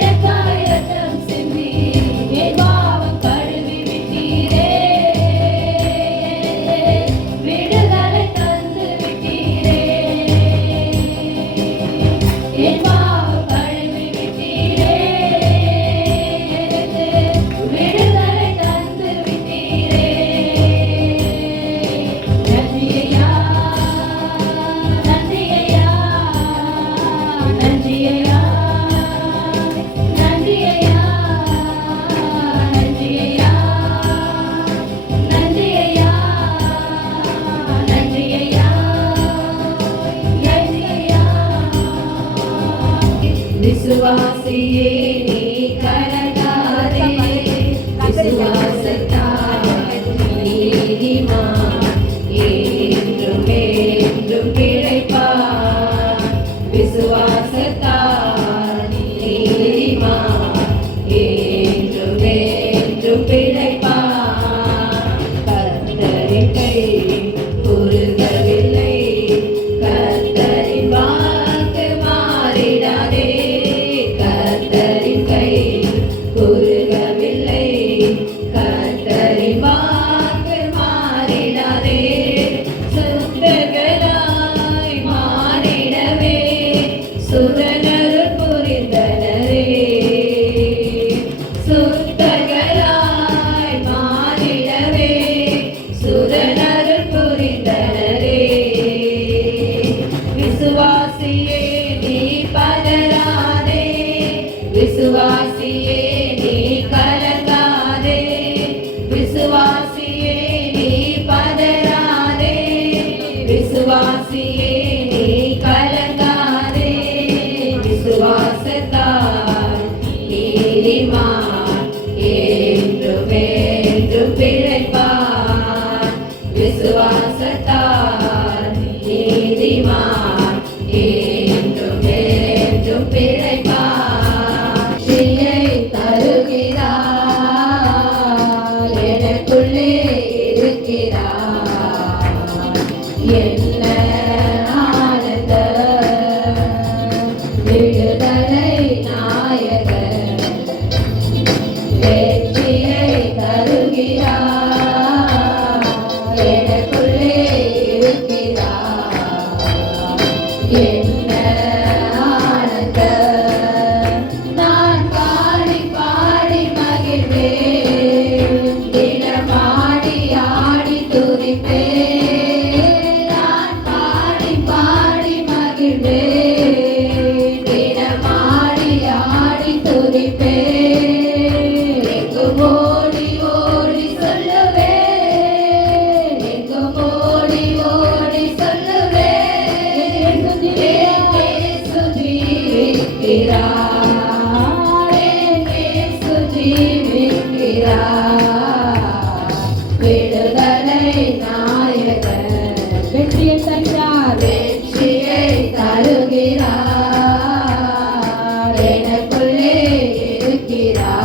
எனக்காய் ரத்தம் சிந்தி என் பாவம் கழுவி விட்டீரே. விடுதலை தந்து விட்டீரே. என் பாவம் கழுவி விட்டீரே. விடுதலை தந்து விட்டீரே. நன்றி ஐயா, நன்றி ஐயா, நன்றி ஐயா, நன்றி ஐயா, நன்றி ஐயா, நன்றி ஐயா, நன்றி ஐயா, நன்றி ஐயா. விசுவாசியே நீ கலங்காதே, விசுவாசத்தால் நீதிமான் என்றும் என்றும் பிழைப்பான். விசுவாசத்தால் நீதிமான் என்றும் என்றும் பிழைப்பான். கர்த்தரின் கை குறுகவில்லை, கர்த்தரின் வாக்கு மாறிடாதே. கர்த்தரின் கை குறுகவில்லை, கர்த்தரின் வாக்கு மாறிடாதே. சுத்தகளாய் மாறிடவே சுதனருள் புரிந்தனரே. சுத்தகளாய் மாறிடவே சுதனருள் புரிந்தனரே. விசுவாசியே நீ பதறாதே, விசுவாசியே நீ கலங்காதே, விசுவாசியே நீ பதறாதே, விசுவாசியே நீ கலங்காதே. விசுவாசத்தால் நீதிமான் என்றும் என்றும் பிழைப்பான். விசுவாசத்தால் நீதிமான் என்றும் என்றும் பிழைப்பான். வெற்றியை தருகிறார், எனக்குள்ளே இருக்கிறார். என்ன ஆனந்த விடுதலை நாயகர். வெற்றியை தருகிறார், எனக்குள்ளே இருக்கிறார். என்ன ஆனந்த நான் பாடி பாடி மகிழ்வேன், தினமாடி ஆடி துதிப்பேன். நான் பாடி பாடி மகிழ்வேன், தினமாடி ஆடி துதிப்பேன். எங்கும் ஓடி ஓடி சொல்லுவேன், எங்கும் ஓடி ஓடி சொல்லுவேன். இயேசு ஜீவிக்கிறார், இயேசு ஜீவிக்கிறார். விடுதலை நாயகர் வெற்றியை தந்தார், வெற்றியை தருகிறார். எனக்குள்ளே இருக்கிறார்.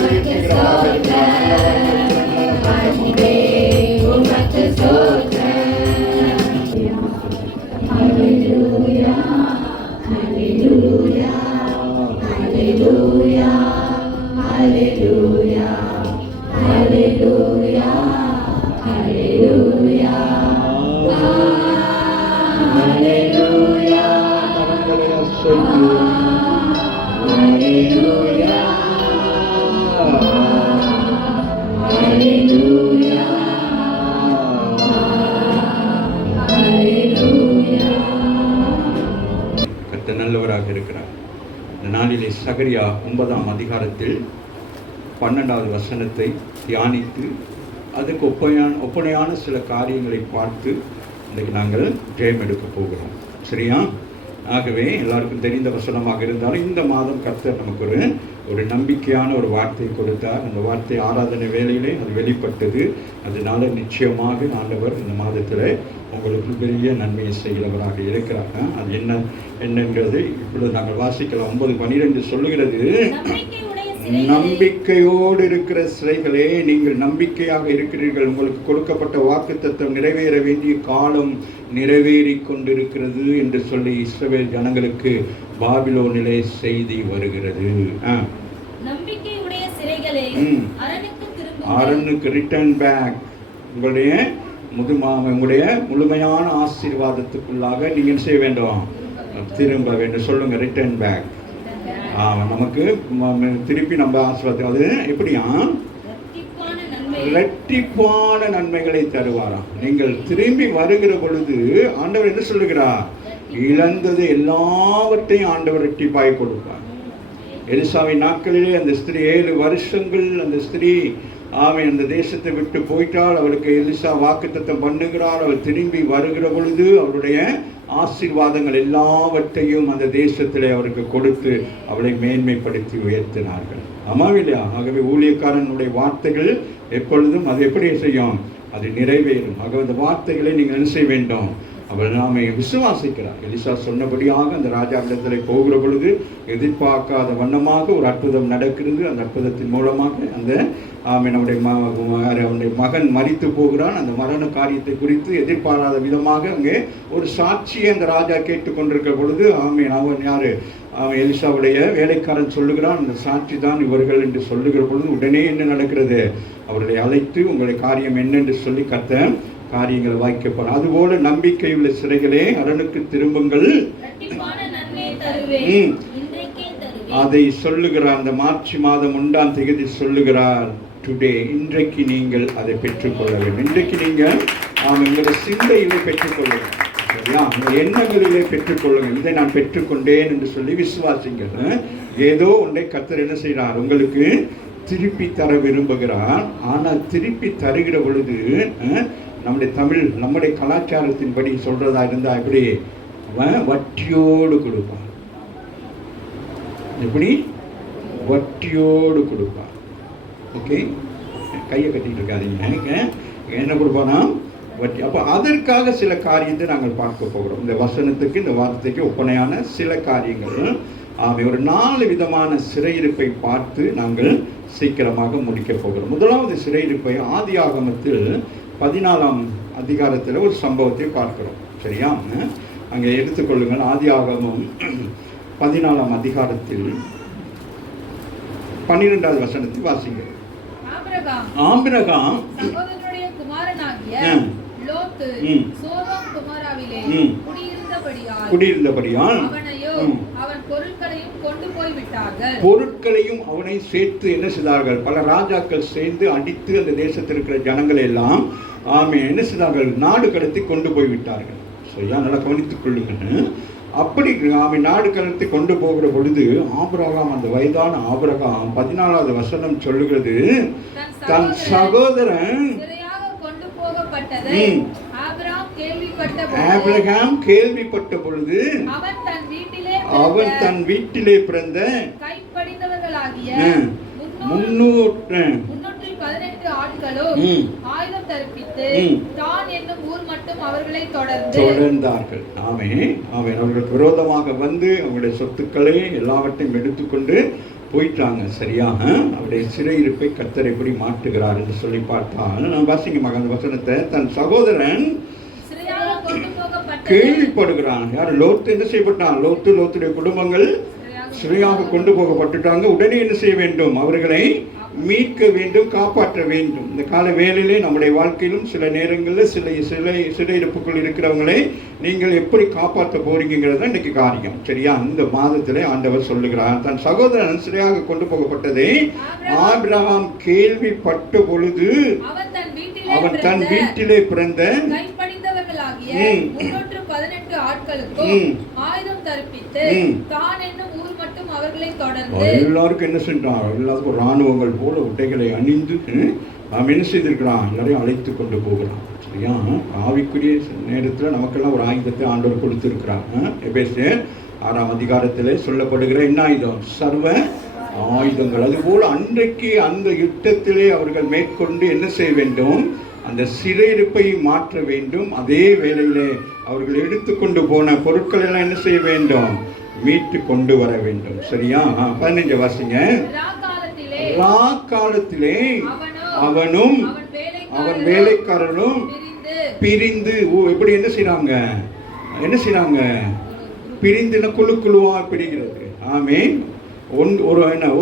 உமக்கு ஸ்தோத்திரம். அன்பே உமக்கு ஸ்தோத்திரம். ஹல்லேலூயா ஹல்லேலூயா ஹல்லேலூயா ஹல்லேலூயா ஹல்லேலூயா ஹல்லேலூயா ஹல்லேலூயா. ஹல்லேலூயா ஹல்லேலூயா ஹல்லேலூயா. கர்த்தர் நல்லவராக இருக்கிறார். இந்த நாளிலே சகரியா 9ஆம் அதிகாரத்தில் 12வது வசனத்தை தியானித்து அதுக்கு ஒப்பனையான சில காரியங்களை பார்த்து இன்றைக்கு நாங்கள் ஜெயம் எடுக்க போகிறோம். சரியா? ஆகவே எல்லாருக்கும் தெரிந்த வசனமாக இருந்தாலும் இந்த மாதம் கர்த்தர் நமக்கு ஒரு நம்பிக்கையான ஒரு வார்த்தையை கொடுத்தார். அந்த வார்த்தை ஆராதனை வேளையிலே அது வெளிப்பட்டது. அதனால நிச்சயமாக ஆண்டவர் இந்த மாதத்தில் உங்களுக்கு பெரிய நன்மையை செய்கிறவராக இருக்கிறாங்க. அது என்னங்கிறது இப்பொழுது நாங்கள் வாசிக்கலாம். 9:12 சொல்லுகிறது, நம்பிக்கையோடு இருக்கிற சிறைகளே, நீங்கள் நம்பிக்கையாக இருக்கிறீர்கள். உங்களுக்கு கொடுக்கப்பட்ட வாக்குத்தத்தம் நிறைவேற வேண்டிய காலம் நிறைவேறி கொண்டிருக்கிறது என்று சொல்லி இஸ்ரவேல் ஜனங்களுக்கு பாபிலோனிலே செய்தி வருகிறது. நம்பிக்கையுடைய சிறைகளே, அரணுக்கு ரிட்டர்ன் பேக். உங்களுடைய முழுமையான ஆசீர்வாதத்துக்குள்ளாக நீங்கள் செய்ய வேண்டும், திரும்ப வேண்டும். சொல்லுங்க, ரிட்டர்ன் பேக். நமக்கு திருப்பி நம்ம ஆசீர்வாதம். அது எப்படியா? இரட்டிப்பான நன்மைகளை தருவாராம். நீங்கள் திரும்பி வருகிற பொழுது ஆண்டவர் என்ன சொல்லுகிறார்? இழந்தது எல்லாவற்றையும் ஆண்டவர் இரட்டிப்பாய் கொடுப்பார். எலிசாவின் நாட்களிலே அந்த ஸ்திரீ 7 வருஷங்கள் அந்த ஸ்திரீ அந்த தேசத்தை விட்டு போயிட்டால். அவளுக்கு எலிசா வாக்குத்தத்தம் பண்ணுகிறார். அவள் திரும்பி வருகிற பொழுது அவருடைய ஆசீர்வாதங்கள் எல்லாவற்றையும் அந்த தேசத்திலே அவருக்கு கொடுத்து அவளை மேன்மைப்படுத்தி உயர்த்தினார்கள். ஆமாவில்லையா? ஆகவே ஊழியக்காரனுடைய வார்த்தைகள் எப்பொழுதும் அது எப்படி செய்யும்? அது நிறைவேறும். ஆகவே அந்த வார்த்தைகளை நீங்கள் என்ன செய்ய வேண்டும்? அவள் நாம விசுவாசிக்கிறார். எலிசா சொன்னபடியாக அந்த ராஜாவிடத்தில் போகிற பொழுது எதிர்பார்க்காத வண்ணமாக ஒரு அற்புதம் நடக்கிறது. அந்த அற்புதத்தின் மூலமாக அந்த நம்முடைய மகன் மரித்து போகிறான். அந்த மரண காரியத்தை குறித்து எதிர்பாராத விதமாக அங்கே ஒரு சாட்சியை அந்த ராஜா கேட்டுக்கொண்டிருக்கிற பொழுது அவன் யாரு? எலிசாவுடைய வேலைக்காரன் சொல்லுகிறான், அந்த சாட்சி தான் இவர்கள் என்று சொல்லுகிற பொழுது உடனே என்ன நடக்கிறது? அவர்களை அழைத்து உங்களுடைய காரியம் என்னென்று சொல்லி கத்த காரியங்கள் வாய்க்கப்படும். அதுபோல நம்பிக்கை உள்ள சிறைகளே, அரணுக்கு திரும்புங்கள். அதை சொல்லுகிறார். அந்த மார்ச் மாதம் 1ஆம் தேதி சொல்லுகிறார், டுடே, இன்றைக்கு நீங்கள் அதை பெற்றுக்கொள்ள வேண்டும். இன்றைக்கு நீங்கள் உங்களுடைய சிந்தையிலே பெற்றுக்கொள்ளுங்கள். சரியா? உங்கள் எண்ணங்களிலே பெற்றுக்கொள்ளுங்கள். இதை நான் பெற்றுக்கொண்டேன் என்று சொல்லி விசுவாசிங்கள். ஏதோ ஒன்றை கர்த்தர் என்ன செய்கிறார்? உங்களுக்கு திருப்பி தர விரும்புகிறார். ஆனால் திருப்பி தருகிற பொழுது நம்முடைய கலாச்சாரத்தின்படி சொல்றதா இருந்தா எப்படி? வட்டியோடு கொடுப்பான். எப்படி? வட்டியோடு கொடுப்பான். ஓகே, கையை கட்டிட்டு இருக்காதீங்க. என்ன கொடுப்பானா? வட்டி. அப்போ அதற்காக சில காரியத்தை நாங்கள் பார்க்க போகிறோம். இந்த வசனத்துக்கு இந்த வார்த்தைக்கு ஒப்பனையான சில காரியங்கள். ஒரு 4 விதமான சிறையிருப்பை பார்த்து நாங்கள் சீக்கிரமாக முடிக்க போகிறோம். முதலாவது சிறையிருப்பை ஆதியாகமத்தில் 14ஆம் அதிகாரத்தில் ஒரு சம்பவத்தை பார்க்கிறோம். சரியா? அங்கே எடுத்துக்கொள்ளுங்கள். ஆதியாகமம் 14ஆம் அதிகாரத்தில் 12வது வசனத்தை வாசிங்க. ஆபிரகாம் சகோதரனுடைய குமாரனாகிய லோத்து சோதோம் குமாராவிலே குடியிருந்தபடியால் அவன் பொருட்களையும் கொண்டு போய் விட்டார்கள். பொருட்களையும் அவனை சேர்த்து என்ன செய்தார்கள்? பல ராஜாக்கள் சேர்ந்து அடித்து அந்த தேசத்தில் இருக்கிற ஜனங்களை எல்லாம் என்ன செய்தார்கள்? நாடு கடத்தி கொண்டு போய் விட்டார்கள். சரியா? நல்லா கவனித்துக் கொள்ளுங்க. அப்படி நாடு கடத்தி கொண்டு போகிற பொழுது ஆபிரகாம், அந்த வயதான ஆபிரகாம், 14வது வசனம் சொல்லுகிறது, தன் சகோதரன் கொண்டு போகப்பட்டதை ஆபிரகாம் கேள்விப்பட்ட பொழுது அவன் தன் வீட்டிலே பிறந்த கைப்படிந்தவர்களாகிய 318 ஆட்களும் ஆயுதம் தரிப்பித்து தான் என்னும் ஊர் மட்டும் அவர்களை தொடர்ந்தார்கள். அவர்களுக்கு விரோதமாக வந்து அவங்களுடைய சொத்துக்களை எல்லாவற்றையும் எடுத்துக்கொண்டு போயிட்டாங்க. சரியா? அவருடைய சிறையிருப்பை கர்த்தர் எப்படி மாற்றுகிறார் என்று சொல்லி பார்த்தால், நான் வாசிங்க அந்த வசனத்தை. தன் சகோதரன் சிறையாக கொண்டு போகப்பட்டது. கேள்விப்படுகிறான். யார்? லோத்து என்ன செய்யப்பட்டான்? லோத்துடைய குடும்பங்கள் சிறையாக கொண்டு போகப்பட்டுட்டாங்க. உடனே என்ன செய்ய வேண்டும்? அவர்களை மீட்க வேண்டும், காப்பாற்ற வேண்டும். இந்த கால வேளையிலே நம்முடைய வாழ்க்கையிலும் சில நேரங்களில் சிறையிருப்புக்குள் இருக்கிறவங்களை நீங்கள் எப்படி காப்பாற்ற போறீங்கிறது தான் இன்னைக்கு காரியம். சரியா? இந்த மாதத்திலே ஆண்டவர் சொல்லுகிறார், தன் சகோதரன் சிறையாக கொண்டு போகப்பட்டதை ஆபிரகாம் கேள்விப்பட்ட பொழுது அவன் தன் வீட்டிலே பிறந்த 318 ஆட்களுக்கும் ஆயுதம் தரிப்பித்து தான் என்னும் ஊர் மட்டும் அவர்களை தொடர்ந்து எல்லாருக்கும் என்ன செஞ்சான்? எல்லாருக்கும் இராணுவங்கள் போல உடைகளை அணிந்து அவன் என்ன செய்திருக்கிறான்? எல்லாரையும் அழைத்து கொண்டு போகிறான். சரியா? ஆவிக்குரிய நேரத்தில் நமக்கெல்லாம் ஒரு ஆயுதத்தை ஆண்டவர் கொடுத்திருக்கிறான். எபேசியர் 6ஆம் அதிகாரத்திலே சொல்லப்படுகிற என்ன ஆயுதம்? சர்வ ஆயுதங்கள். அதுபோல் அன்றைக்கு அந்த யுத்தத்திலே அவர்கள் மேற்கொண்டு என்ன செய்ய வேண்டும்? அந்த சிறையிருப்பை மாற்ற வேண்டும். அதே வேளையிலே அவர்கள் எடுத்துக்கொண்டு போன பொருட்கள் எல்லாம் என்ன செய்ய வேண்டும்? மீட்டு கொண்டு வர வேண்டும். சரியா? 15 வாசிங்க. ராக்காலத்திலே அவனும் அவன் வேலைக்காரனும் பிரிந்து எப்படி என்ன செய்றாங்க? பிரிந்துன குழுவா பிரிகிறது. ஆமே.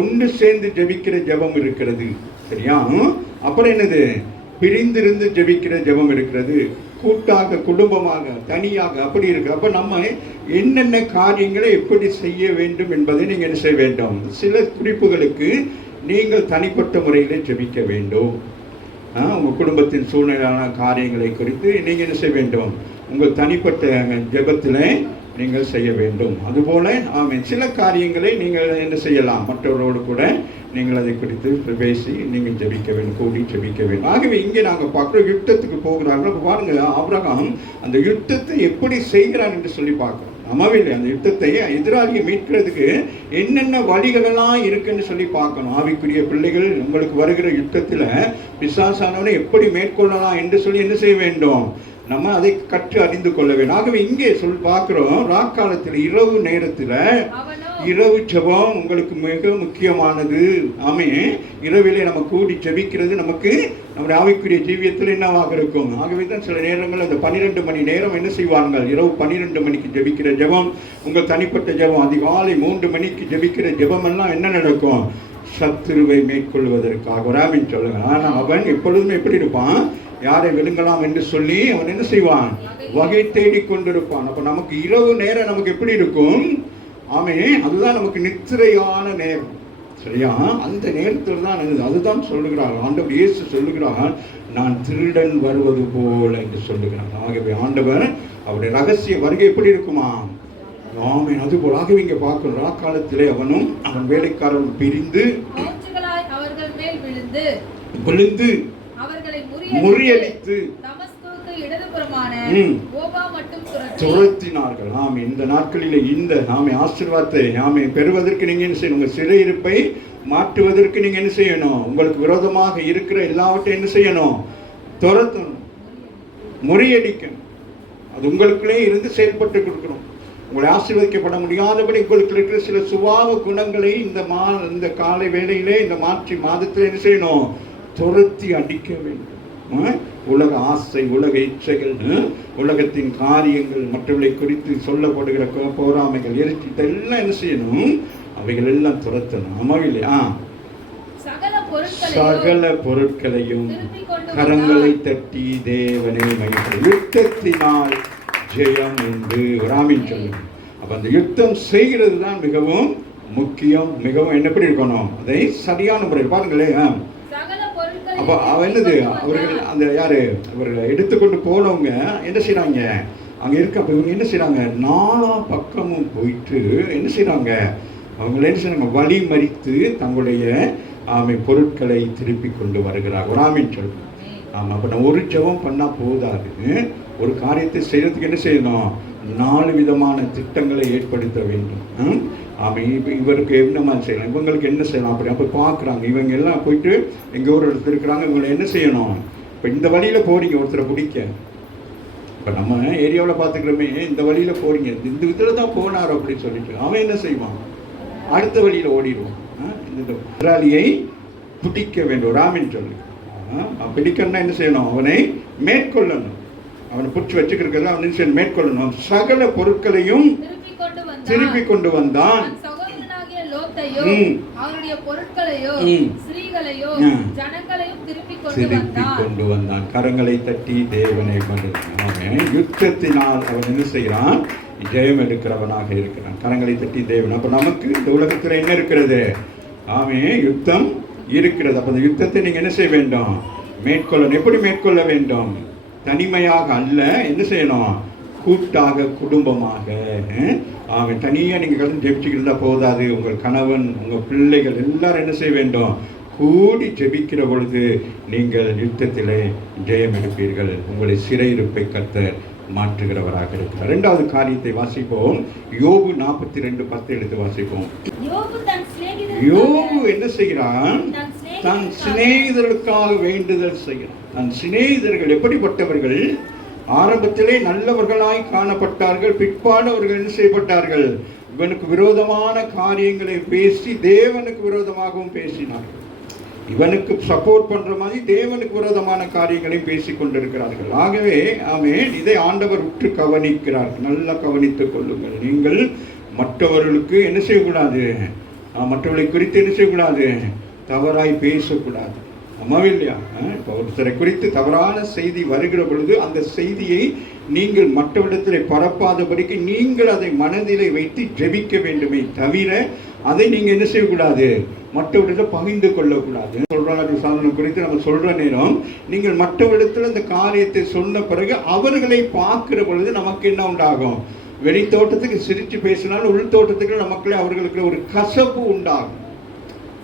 ஒன்று சேர்ந்து ஜெபிக்கிற ஜெபம் இருக்கிறது. சரியா? அப்புறம் என்னது? பிரிந்திருந்து ஜெபிக்கிற ஜெபம் இருக்கிறது. கூட்டாக, குடும்பமாக, தனியாக, அப்படி இருக்கு. அப்ப நம்ம என்னென்ன காரியங்களை எப்படி செய்ய வேண்டும் என்பதை நீங்க என்ன செய்ய வேண்டும்? சில குறிப்புகளுக்கு நீங்கள் தனிப்பட்ட முறையிலே ஜெபிக்க வேண்டும். உங்க குடும்பத்தின் சூழ்நிலையான காரியங்களை குறித்து நீங்க என்ன செய்ய வேண்டும்? உங்கள் தனிப்பட்ட ஜெபத்தில் நீங்கள் செய்ய வேண்டும். அதுபோல சில காரியங்களை நீங்கள் என்ன செய்யலாம்? மற்றவரோடு கூட நீங்கள் அதை குறித்து பேசி நீங்கள் ஜெபிக்க வேண்டும், கூடி ஜெபிக்க வேண்டும். ஆகவே இங்கே நாங்கள் பார்க்குறோம், யுத்தத்துக்கு போகிறார்கள். அப்போ பாருங்க, ஆபிரகாம் அந்த யுத்தத்தை எப்படி செய்கிறான் என்று சொல்லி பார்க்கிறோம். ஆமாவில்லை? அந்த யுத்தத்தை எதிராளியை மீட்கிறதுக்கு என்னென்ன வழிகளெல்லாம் இருக்குன்னு சொல்லி பார்க்கணும். ஆவிக்குரிய பிள்ளைகள், உங்களுக்கு வருகிற யுத்தத்தில் பிசாசானவனை எப்படி மேற்கொள்ளலாம் என்று சொல்லி என்ன செய்ய வேண்டும்? நம்ம அதை கற்று அறிந்து கொள்ள வேண்டும். ஆகவே இங்கே பார்க்கிறோம், ராக்காலத்தில் இரவு நேரத்தில் இரவு ஜெபம் உங்களுக்கு மிக முக்கியமானது. ஆமே. இரவிலே நம்ம கூடி ஜெபிக்கிறது நமக்கு நம்முடைய ஆவிக்குரிய ஜீவியத்தில் என்னவாக இருக்கும். ஆகவே தான் சில நேரங்கள் அந்த 12 மணி நேரம் என்ன செய்வார்கள்? இரவு 12 மணிக்கு ஜெபிக்கிற ஜெபம், உங்கள் தனிப்பட்ட ஜெபம், அதிகாலை 3 மணிக்கு ஜெபிக்கிற ஜெபம் எல்லாம் என்ன நடக்கும்? சத்துருவை மேற்கொள்வதற்காக. ஒரு ஆமீன் சொல்லுங்க. ஆனால் அவன் எப்பொழுதுமே எப்படி இருப்பான்? யாரை விழுங்கலாம் என்று சொல்லி அவன் என்ன செய்வான்? வகை தேடி கொண்டிருப்பான். அப்ப நமக்கு இரவு நேரம் நமக்கு எப்படி இருக்கும்? ஆமே. அதுதான் நமக்கு நித்திரையான நேரம். சரியா? அந்த நேரத்தில் தான் அதுதான் சொல்லுகிறார் ஆண்டவர் இயேசு சொல்லுகிறார், நான் திருடன் வருவது போல என்று சொல்லுகிறார். ஆகவே ஆண்டவர் அவருடைய ரகசிய வருகை எப்படி இருக்குமா? ஆமே. அதுபோல் ஆகவே இங்கே பார்க்கணும், ராக்காலத்திலே அவனும் அவன் வேலைக்காரன் பிரிந்து அவர்கள் மேல் விழுந்து அவர்களை முறியடித்து துரத்தினார்கள். ஆமே. இந்த நாட்களிலே இந்த ஆசீர்வாதத்தை பெறுவதற்கு நீங்க என்ன செய்யணும்? உங்க சிறையிருப்பை மாற்றுவதற்கு நீங்க என்ன செய்யணும்? உங்களுக்கு விரோதமாக இருக்கிற எல்லாவற்றையும் என்ன செய்யணும்? துரத்தணும், முறியடிக்கணும். அது உங்களுக்குள்ளே இருந்து செயல்பட்டு கொடுக்கணும். உங்களை ஆசீர்வதிக்கப்பட முடியாதபடி உங்களுக்கு இருக்கிற சில சுபாவ குணங்களை இந்த காலை வேளையிலே இந்த மாற்றி மாதத்தில் என்ன செய்யணும்? துரத்தி அடிக்க வேண்டும். உலக ஆசை, உலக இச்சைகள், உலகத்தின் காரியங்கள், மற்றவர்களை குறித்து சொல்லப்படுகிற போராமைகள், எல்லாம் என்ன செய்யணும்? அவைகள் எல்லாம் துரத்தணும். ஆமாவில்லையா? சகல பொருட்களையும் கரங்களை தட்டி தேவனை மகிழ்ச்சி. யுத்தத்தினால் ஜெயம் உண்டு. ராமின் சொல்லுங்க. அப்ப அந்த யுத்தம் செய்கிறது தான் மிகவும் முக்கியம். மிகவும் எப்படி இருக்கணும்? அதை சரியான முறையில் பாருங்களேன். அப்போ என்னது? அவர்கள் அந்த யாரு அவர்களை எடுத்துக்கொண்டு போனவங்க என்ன செய்யறாங்க? அங்க இருக்க இவங்க என்ன செய்யறாங்க? 4 பக்கமும் போயிட்டு என்ன செய்யறாங்க? அவங்க என்ன செய்யறாங்க? வழி மறித்து தங்களுடைய பொருட்களை திருப்பி கொண்டு வருகிறார். ஒரு ஆமீன் சொல்லுங்க. ஆமா. அப்ப நான் ஒரு ஜெபம் பண்ணா போதாது. ஒரு காரியத்தை செய்யறதுக்கு என்ன செய்யணும்? 4 விதமான திட்டங்களை ஏற்படுத்த வேண்டும். இவருக்கு என்ன மாதிரி செய்யலாம், இவங்களுக்கு என்ன செய்யலாம், அப்படி அப்போ பார்க்குறாங்க. இவங்க எல்லாம் போயிட்டு எங்கே ஒரு இடத்துல இருக்கிறாங்க, இவங்களை என்ன செய்யணும்? இப்போ இந்த வழியில் போகிறீங்க ஒருத்தரை பிடிக்க. இப்போ நம்ம ஏரியாவில் பார்த்துக்கிறோமே, இந்த வழியில் போகிறீங்க, இந்த இதில் தான் போனார் அப்படின்னு சொல்லிட்டு அவன் என்ன செய்வான்? அடுத்த வழியில் ஓடிடுவான். இந்த எதிராளியை பிடிக்க வேண்டும். ராமின் சொல்லு. பிடிக்கணும்னா என்ன செய்யணும்? அவனை மேற்கொள்ளணும். அவனை பிடிச்சி வச்சுக்கிறதுல அவன் என்ன செய்யணும்? மேற்கொள்ளணும். சகல பொருட்களையும் திருப்பி கொண்டு வந்தான். அவருடைய பொருட்களையோ ஸ்திரீகளையோ ஜனங்களையும் திருப்பி கொண்டு வந்தான். கரங்களை தட்டி தேவனை கொண்டு யுத்தத்தினால் அவன் என்ன செய்கிறான்? ஜெயம் எடுக்கிறவனாக இருக்கிறான். கரங்களை தட்டி தேவன். அப்ப நமக்கு இந்த உலகத்துல என்ன இருக்கிறது? ஆமே, யுத்தம் இருக்கிறது. அப்ப அந்த யுத்தத்தை நீங்க என்ன செய்ய வேண்டும்? மேற்கொள்ளணும். எப்படி மேற்கொள்ள வேண்டும்? தனிமையாக அல்ல, என்ன செய்யணும்? கூட்டாக, குடும்பமாக. அவன் தனியா நீங்க கலந்து ஜெபிச்சுக்கிட்டு போதாது. உங்கள் கணவன், உங்க பிள்ளைகள் எல்லாரும் என்ன செய்ய வேண்டும்? கூடி ஜெபிக்கிற பொழுது நீங்கள் யுத்தத்திலே ஜெயம் எடுப்பீர்கள். உங்களை சிறையிருப்பை கர்த்தர் மாற்றுகிறவராக இருக்கிறார். இரண்டாவது காரியத்தை வாசிப்போம். யோபு 42:10 எடுத்து வாசிப்போம். யோபு என்ன செய்கிறான்? தன் சிநேகிதர்களுக்காக வேண்டுதல் செய்கிறான். தன் சிநேகிதர்கள் எப்படிப்பட்டவர்கள்? ஆரம்பத்திலே நல்லவர்களாய் காணப்பட்டார்கள். பிற்பாடு அவர்கள் என்ன செய்யப்பட்டார்கள்? இவனுக்கு விரோதமான காரியங்களை பேசி தேவனுக்கு விரோதமாகவும் பேசினார்கள். இவனுக்கு சப்போர்ட் பண்ற மாதிரி தேவனுக்கு விரோதமான காரியங்களை பேசிக் கொண்டிருக்கிறார்கள். ஆகவே ஆமென், இதை ஆண்டவர் உற்று கவனிக்கிறார். நல்லா கவனித்துக் கொள்ளுங்கள். நீங்கள் மற்றவர்களுக்கு என்ன செய்யக்கூடாது? மற்றவர்களை குறித்து என்ன செய்யக்கூடாது? தவறாய் பேசக்கூடாது. அம்மாவில்லையா? இப்போ ஒருத்தரை குறித்து தவறான செய்தி வருகிற பொழுது அந்த செய்தியை நீங்கள் மற்றவரிடத்தில் பரப்பாதபடிக்கு நீங்கள் அதை மனதிலே வைத்து ஜெபிக்க வேண்டுமே தவிர அதை நீங்கள் என்ன செய்யக்கூடாது? மற்றவரிடத்தில் பகிர்ந்து கொள்ளக்கூடாது. சொல்றாங்க சாதனம் குறித்து நம்ம சொல்ற நேரம் நீங்கள் மற்றவரிடத்தில் அந்த காரியத்தை சொன்ன பிறகு அவர்களை பார்க்கிற பொழுது நமக்கு என்ன உண்டாகும்? வெளி தோட்டத்துக்கு சிரித்து பேசினாலும் உள் தோட்டத்துக்கு நமக்குள்ளே அவர்களுக்கு ஒரு கசப்பு உண்டாகும்.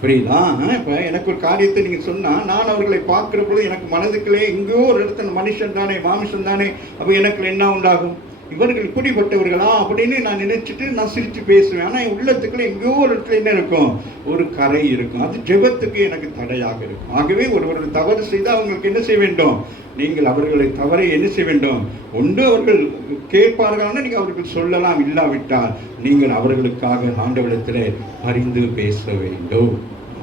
புரியுதா? இப்போ எனக்கு ஒரு காரியத்தை நீங்கள் சொன்னால் நான் அவர்களை பார்க்குற பொழுது எனக்கு மனதுக்குள்ளே எங்கேயோ ஒரு இடத்துல மனுஷன் தானே, மாமிசம் தானே, அப்போ எனக்கு என்ன உண்டாகும்? இவர்கள் இப்படிப்பட்டவர்களா அப்படின்னு நான் நினைச்சிட்டு நான் சிரித்து பேசுவேன். ஆனால் என் உள்ளத்துக்குள்ள எங்கேயோ ஒரு இடத்துல என்ன இருக்கும்? ஒரு கரை இருக்கும். அது ஜெபத்துக்கு எனக்கு தடையாக இருக்கும். ஆகவே ஒருவர்கள் தவறு செய்தால் அவங்களுக்கு என்ன செய்ய வேண்டும்? நீங்கள் அவர்களை தவறை என்ன செய்ய வேண்டும்? ஒன்று அவர்கள் கேட்பார்களான நீங்கள் அவர்கள் சொல்லலாம். இல்லாவிட்டால் நீங்கள் அவர்களுக்காக ஆண்டவரிடத்திலே பரிந்து பேச வேண்டும்.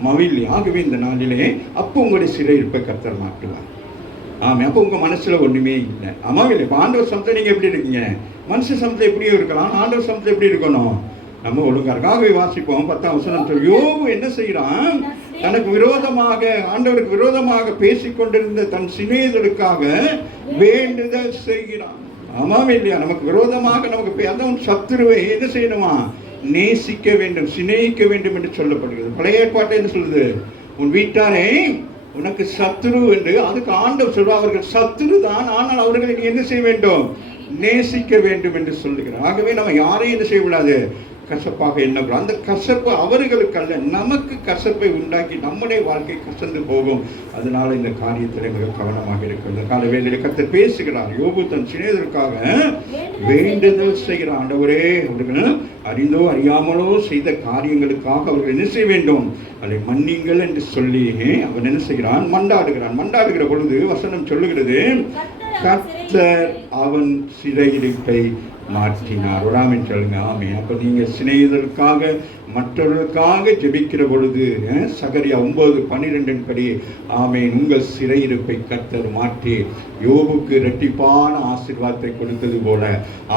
மவில்லை. ஆகவே இந்த நாளிலே அப்போ உங்களுடைய சிறையிருப்பை கர்த்தர் மாற்றுவார். ஆமாம், அப்போ உங்கள் மனசில் ஒன்றுமே இல்லை. அம்மாவில்லை. இப்போ ஆண்டவர் சமத்தில் நீங்கள் எப்படி இருக்கீங்க? மனுஷ சமத்தில் எப்படியோ இருக்கலாம். ஆண்டவர் சமத்தில் எப்படி இருக்கணும்? நம்ம ஒழுங்கா இருக்கும். ஆகவே வாசிப்போம் 10ஆம் வசனம். யோபு என்ன செய்கிறான்? தனக்கு விரோதமாக, ஆண்டவருக்கு விரோதமாக பேசிக்கொண்டிருந்த தன் சிநேகிதருக்காக வேண்டுதல் செய்கிறான். ஆமாம் இல்லையா? நமக்கு விரோதமாக நமக்கு அதான் சத்துருவை என்ன செய்யணுமா? நேசிக்க வேண்டும், சிநேகிக்க வேண்டும் என்று சொல்லப்படுகிறது. பழைய ஏற்பாட்டை என்ன சொல்லுது? உன் வீட்டாரே உனக்கு சத்துரு என்று. அதுக்கு ஆண்டவர் சொல்ற அவர்கள் சத்துரு தான், ஆனால் அவர்களை நீ என்ன செய்ய வேண்டும்? நேசிக்க வேண்டும் என்று சொல்லுகிறார். ஆகவே நம்ம யாரையும் என்ன செய்யக்கூடாது? கசப்பாக எண்ணக்கூடாது. அந்த கசப்பு அவர்களுக்கு அல்ல, நமக்கு கசப்பை உண்டாக்கி நம்முடைய வாழ்க்கை கசந்து போகும். அதனால இந்த காரியத்தில் மிக கவனமாக இருக்கும். இந்த கால வேளையில் கர்த்தர் பேசுகிறார். யோபு தன் சிநேகிதருக்காக வேண்டுதல் செய்கிறார். ஆண்டவரே, அவர்கள் அறிந்தோ அறியாமலோ செய்த காரியங்களுக்காக அவர்கள் என்ன செய்ய வேண்டும்? அதை மன்னிங்கள் என்று சொல்லி அவன் என்ன செய்கிறான்? மண்டாடுகிறான். மண்டாடுகிற பொழுது வசனம் சொல்லுகிறது, கர்த்தர் அவன் சிறையிருப்பை மாற்றினார். ராமின் சொல்லுங்க. ஆமே. அப்போ நீங்கள் சிநேகிதருக்காக மற்றவர்களுக்காக ஜெபிக்கிற பொழுது சகரியா 9:12 படி ஆமேன், உங்கள் சிறையிருப்பை கர்த்தர் மாற்றி யோபுக்கு இரட்டிப்பான ஆசீர்வாதத்தை கொடுத்தது போல,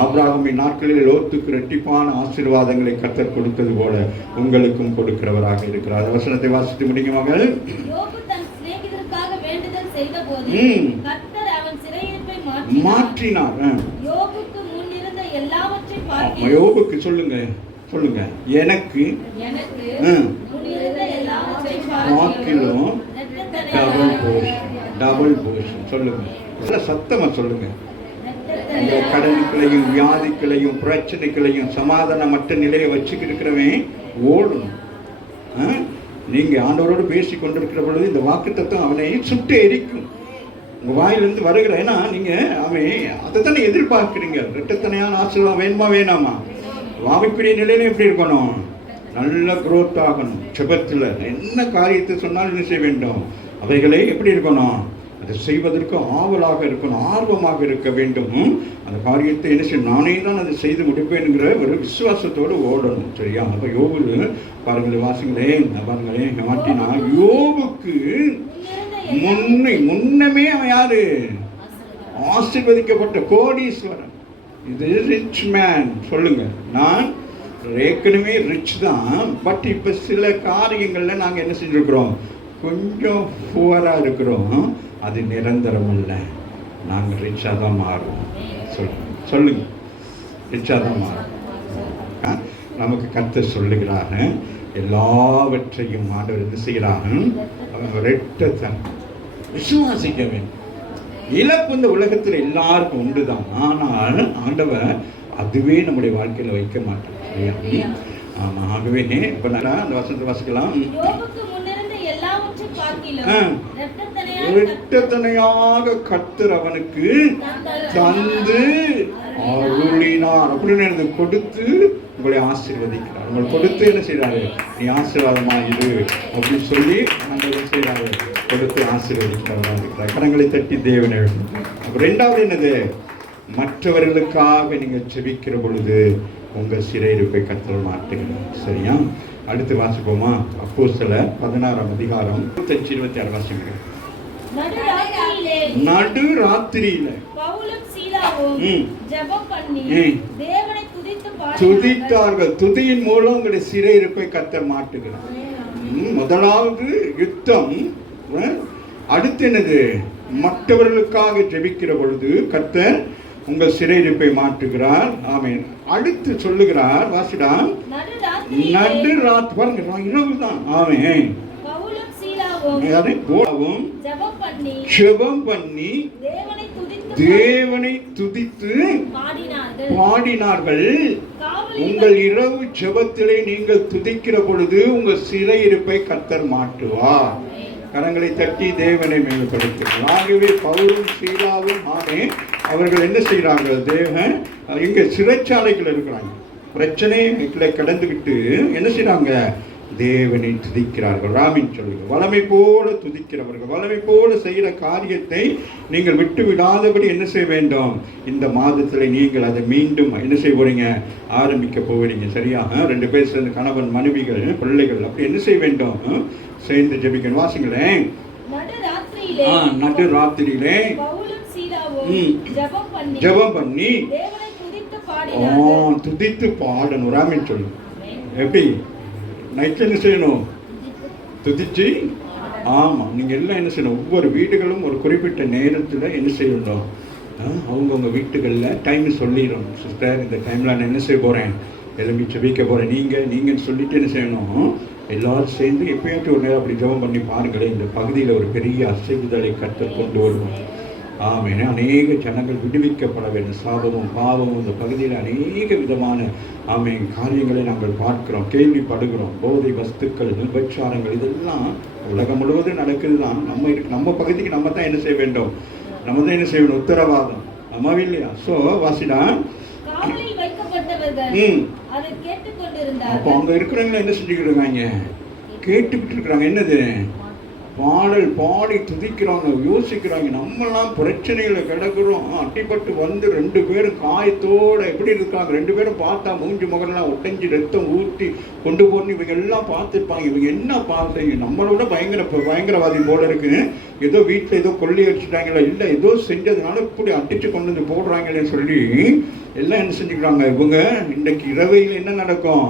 ஆபிரகாமின் நாட்களில் லோத்துக்கு இரட்டிப்பான ஆசீர்வாதங்களை கர்த்தர் கொடுத்தது போல உங்களுக்கும் கொடுக்கிறவராக இருக்கிறார். வசனத்தை வாசித்து முடிங்க மகள். மாற்றினார். யோபுக்கு சொல்லுங்க, சொல்லுங்க. எனக்கு டபுள் போர்ஷன் சொல்லுங்க. சத்தமா சொல்லுங்க. இந்த கடனுக்களையும் வியாதிகளையும் பிரச்சனைகளையும் சமாதானமற்ற நிலையை வச்சுக்கிட்டு இருக்கிறவன் ஓடணும். நீங்க ஆண்டவரோடு பேசி கொண்டிருக்கிற பொழுது இந்த வாக்குத்தத்தம் அவனை சுட்டு எரிக்கும். உங்கள் வாயிலிருந்து வருகிற, ஏன்னா நீங்கள் அவன் அதை தானே எதிர்பார்க்குறீங்க. இரட்டத்தனையான ஆசீர்வாதம் வேணுமா வேணாமா? ஆவிக்குரிய நிலையில எப்படி இருக்கணும்? நல்ல குரோத் ஆகணும். ஜெபத்தில் என்ன காரியத்தை சொன்னாலும் என்ன செய்ய வேண்டும்? அவைகளை எப்படி இருக்கணும்? அதை செய்வதற்கு ஆவலாக இருக்கணும், ஆர்வமாக இருக்க வேண்டும். அந்த காரியத்தை என்ன செய்ய, நானே தான் அதை செய்து முடிப்பேன்ங்கிற ஒரு விசுவாசத்தோடு ஓடணும். சரியா? அப்போ யோபு பாருங்கள், வாசிங்களேன் பாருங்களேன், மாட்டினா யோபுக்கு முன்னமே அவன் யாரு? ஆசீர்வதிக்கப்பட்ட கோடீஸ்வரன். இது ரிச் மேன். சொல்லுங்க, நான் ஏற்கனவே ரிச் தான், பட் இப்போ சில காரியங்களில் நாங்கள் என்ன செஞ்சுருக்கிறோம், கொஞ்சம் புவராக இருக்கிறோம். அது நிரந்தரம் இல்லை, நாங்கள் ரிச்சாக தான் மாறுவோம். சொல்லுங்க, ரிச்சாக தான் மாறுவோம். நமக்கு கர்த்தர் சொல்லுகிறாங்க, எல்லாவற்றையும் ஆண்டவர் என்ன செய்கிறாங்க, அவங்க ரெட்டத்தன் விசுவாசிக்க வேண்டும். இழப்பு இந்த உலகத்தில் எல்லாருக்கும் உண்டு தான், ஆனால் ஆண்டவர் அதுவே நம்முடைய வாழ்க்கையில் வைக்க மாட்டாங்க. ஆமாம், ஆகவே இப்போ நான் அந்த வசனத்தை வாசிக்கலாம். இரட்டத்தனையாக கர்த்தர் அவனுக்கு தந்து அருளினார். அப்படின்னு கொடுத்து உங்களை ஆசீர்வதிக்கிறார். உங்களை கொடுத்து என்ன செய்யறாரு, நீ ஆசீர்வாதமா இரு அப்படின்னு சொல்லி நம்ம என்ன செய்யறாரு, கொடுத்து ஆசீர்வதிக்கிறவராக இருக்கிறார். கரங்களை தட்டி தேவனை. ரெண்டாவது என்னது, மற்றவர்களுக்காக நீங்கள் செபிக்கிற பொழுது உங்கள் சிறையிருப்பை கர்த்தர் மாற்றுகிறார். சரியா? அடுத்து வாசிப்போமா? அப்போஸ்தலர் 16ஆம் அதிகாரம் 25-26 வாசிங்க. நடு ராத்திரியில துதித்தார்கள். துதியின் மூலம் உங்களுடைய சிறையிருப்பை கர்த்தர் மாட்டுகிறார். முதலாவது யுத்தம். அடுத்து என்னது, மற்றவர்களுக்காக ஜெபிக்கிற பொழுது கர்த்தர் உங்கள் சிறையிருப்பை மாற்றுகிறார். ஆமென். அடுத்து சொல்லுகிறார், வாசிடான், நடு ராத்திரி பாருங்க, இரவு தான். ஆமென். ஜெபம் பண்ணி தேவனை துதித்து பாடினார்கள். உங்கள் இரவு ஜெபத்திலே நீங்கள் துதிக்கிற பொழுது உங்கள் சிறையிருப்பை கர்த்தர் மாட்டுவார். கரங்களை தட்டி தேவனை மேம்படுத்துகிறார். ஆகவே பவுலும் சீலாவும் அவர்கள் என்ன செய்கிறார்கள், தேவன் இங்க சிறைச்சாலைகள் இருக்கிறாங்க, பிரச்சனைகளை கடந்துகிட்டு என்ன செய்யறாங்க, தேவனை துதிக்கிறார்கள். ராமின் சொல்லுங்க, வளமை போல துதிக்கிறவர்கள், வளமை போல செய்கிற காரியத்தை நீங்கள் விட்டு விடாதபடி என்ன செய்ய வேண்டும், இந்த மாதத்தில் நீங்கள் அதை மீண்டும் என்ன செய்ய போறீங்க, ஆரம்பிக்க போகிறீங்க. சரியாக 2 பேர் சேர்ந்து, கணவன் மனைவிகள் பிள்ளைகள், அப்படி என்ன செய்ய வேண்டும், சேர்ந்து ஜெபிக்கணும். வாசிங்களேன். நடு ராத்திரியிலே ஜெபம் பண்ணி துதித்து பாடணும். ராமின் சொல்லு, எப்படி நைட்ல என்ன செய்யணும், துதிச்சு. ஆமாம், நீங்கள் எல்லாம் என்ன செய்யணும், ஒவ்வொரு வீடுகளும் ஒரு குறிப்பிட்ட நேரத்தில் என்ன செய்யணும், அவங்கவுங்க வீட்டுகளில் டைம் சொல்லிடணும். சிஸ்டர், இந்த டைமில் நான் என்ன செய்ய போகிறேன், எழுப்பி செபிக்க போகிறேன், நீங்கள் சொல்லிட்டு என்ன செய்யணும், எல்லாரும் சேர்ந்து எப்பயாச்சும் ஒரு நேரம் அப்படி ஜெபம் பண்ணி பாருங்களேன். இந்த பகுதியில் ஒரு பெரிய அசைவுதலை கர்த்தர் கொண்டு வருவோம். ஆமென். அநேக ஜனங்கள் விடுவிக்கப்பட வேண்டும். சாபமும் பாவமும் இந்த பகுதியில் அநேக விதமான ஆமென் காரியங்களை நாங்கள் பார்க்கிறோம், கேள்விப்படுகிறோம். போதை வஸ்துக்கள், விபச்சாரங்கள், இதெல்லாம் உலகம் முழுவதும் நடக்குது தான். நம்ம பகுதிக்கு நம்ம தான் என்ன செய்ய வேண்டும், நம்ம தான் என்ன செய்யணும், உத்தரவாதம் நம்ம இல்லையா? ஸோ வாசிடா, அப்போ அங்கே இருக்கிறவங்க என்ன செஞ்சுக்கிட்டு கேட்டுக்கிட்டு இருக்கிறாங்க. என்னது, பாடல் பாடி துதிக்கிறாங்க, யோசிக்கிறாங்க. நம்மளாம் பிரச்சனைகளை கிடக்கிறோம், அட்டிப்பட்டு வந்து 2 பேரும் காயத்தோட எப்படி இருக்காங்க, 2 பேரும் பார்த்தா மூஞ்சி முகரெல்லாம் ஒட்டஞ்சி ரத்தம் ஊற்றி கொண்டு போகணும். இவங்க எல்லாம் பார்த்துருப்பாங்க, இவங்க என்ன பார்த்தீங்க, நம்மளோட பயங்கரவாதி போல இருக்கு, ஏதோ வீட்டில் ஏதோ கொள்ளி அடிச்சுட்டாங்களா, இல்லை ஏதோ செஞ்சதுனால இப்படி அடிச்சு கொண்டு வந்து போடுறாங்களேன்னு சொல்லி எல்லாம் என்ன செஞ்சுக்கிறாங்க. இவங்க இன்றைக்கு இரவையில் என்ன நடக்கும்,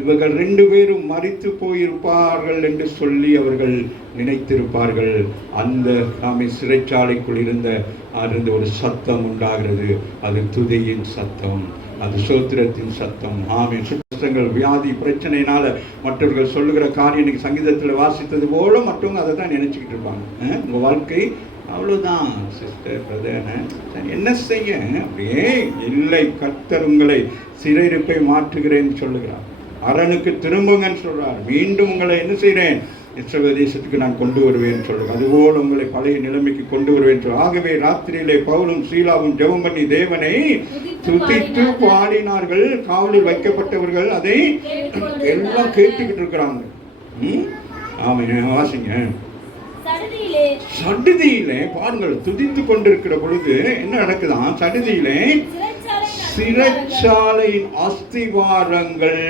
இவர்கள் 2 பேரும் மரித்து போயிருப்பார்கள் என்று சொல்லி அவர்கள் நினைத்திருப்பார்கள். அந்த நாமே சிறைச்சாலைக்குள் இருந்த ஒரு சத்தம் உண்டாகிறது. அது துதியின் சத்தம், அது சோத்திரத்தின் சத்தம். ஆமென். சுற்றங்கள், வியாதி, பிரச்சனையினால மற்றவர்கள் சொல்லுகிற காரியம் இன்னைக்கு சங்கீதத்தில் வாசித்தது போல மற்றவங்க அதை தான் நினைச்சுக்கிட்டு இருப்பாங்க. உங்கள் வாழ்க்கை அவ்வளோதான் சிஸ்டர், பிரதர், என்ன செய்ய, அப்படியே இல்லை. கர்த்தர் உங்களை சிறையிருப்பை மாற்றுகிறேன்னு சொல்லுகிறார். அரணுக்கு திரும்புங்கன்னு சொல்றார். மீண்டும் உங்களை என்ன செய்கிறேன், இஸ்ரவேல் தேசத்துக்கு நான் கொண்டு வருவேன் சொல்லுங்க. அதுபோல் உங்களை பழைய நிலைமைக்கு கொண்டு வருவேன் சொல்ல. ஆகவே ராத்திரியிலே பவுலும் சீலாவும் ஜெபம் பண்ணி தேவனை துதித்து பாடினார்கள். காவலில் வைக்கப்பட்டவர்கள் அதை எல்லாம் கேட்டுக்கிட்டு இருக்கிறாங்க. ஆமாம், வாசிங்க. சடுதியிலே பாருங்கள், துதித்து கொண்டிருக்கிற பொழுது என்ன நடக்குதான்? சடுதியிலே சிறைச்சாலையின் அஸ்திவாரங்கள்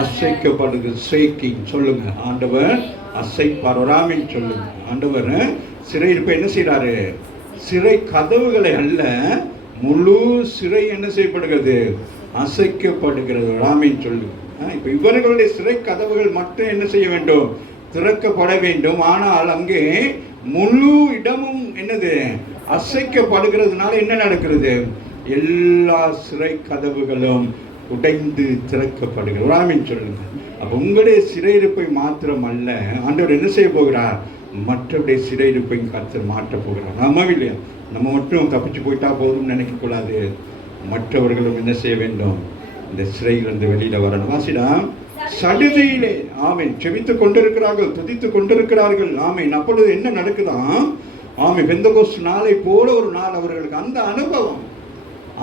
அசைக்கப்படுது. ஷேக்கிங் சொல்லுங்க. ஆண்டவர் அசைப்பார். ஆமென் சொல்லுங்க. ஆண்டவர் சிறையிருப்ப என்ன செய்யறாரு? சிறை கதவுகளை அல்ல, முழு சிறை என்ன செய்யப்படுகிறது? அசைக்கப்படுகிறது. ஆமென் சொல்லுங்க. இப்ப இவர்களுடைய சிறை கதவுகள் மட்டும் என்ன செய்ய வேண்டும்? திறக்கப்பட வேண்டும். ஆனால் அங்கே முழு இடமும் என்னது? அசைக்கப்படுகிறதுனால என்ன நடக்கிறது? எல்லா சிறை கதவுகளும் உடைந்து திறக்கப்படுகிறது. ஆமென் சொல்லுங்க. அப்ப உங்களுடைய சிறையிருப்பை மாத்திரம் அல்ல, ஆண்டவர் என்ன செய்ய போகிறார்? மற்றவருடைய சிறையிருப்பை கர்த்தர் மாற்ற போகிறார். நம்ம இல்லையா? நம்ம மட்டும் தப்பிச்சு போயிட்டா போதும் நினைக்க கூடாது. மற்றவர்களும் என்ன செய்ய வேண்டும்? இந்த சிறையிலிருந்து வெளியில வரணும். வாசிடா. சடுதியிலே ஆமென் செபித்துக் கொண்டிருக்கிறார்கள், துதித்துக் கொண்டிருக்கிறார்கள். ஆமென். அப்பொழுது என்ன நடக்குதான்? ஆமென். பெந்தகோஸ்து நாளை போல ஒரு நாள் அவர்களுக்கு அந்த அனுபவம்.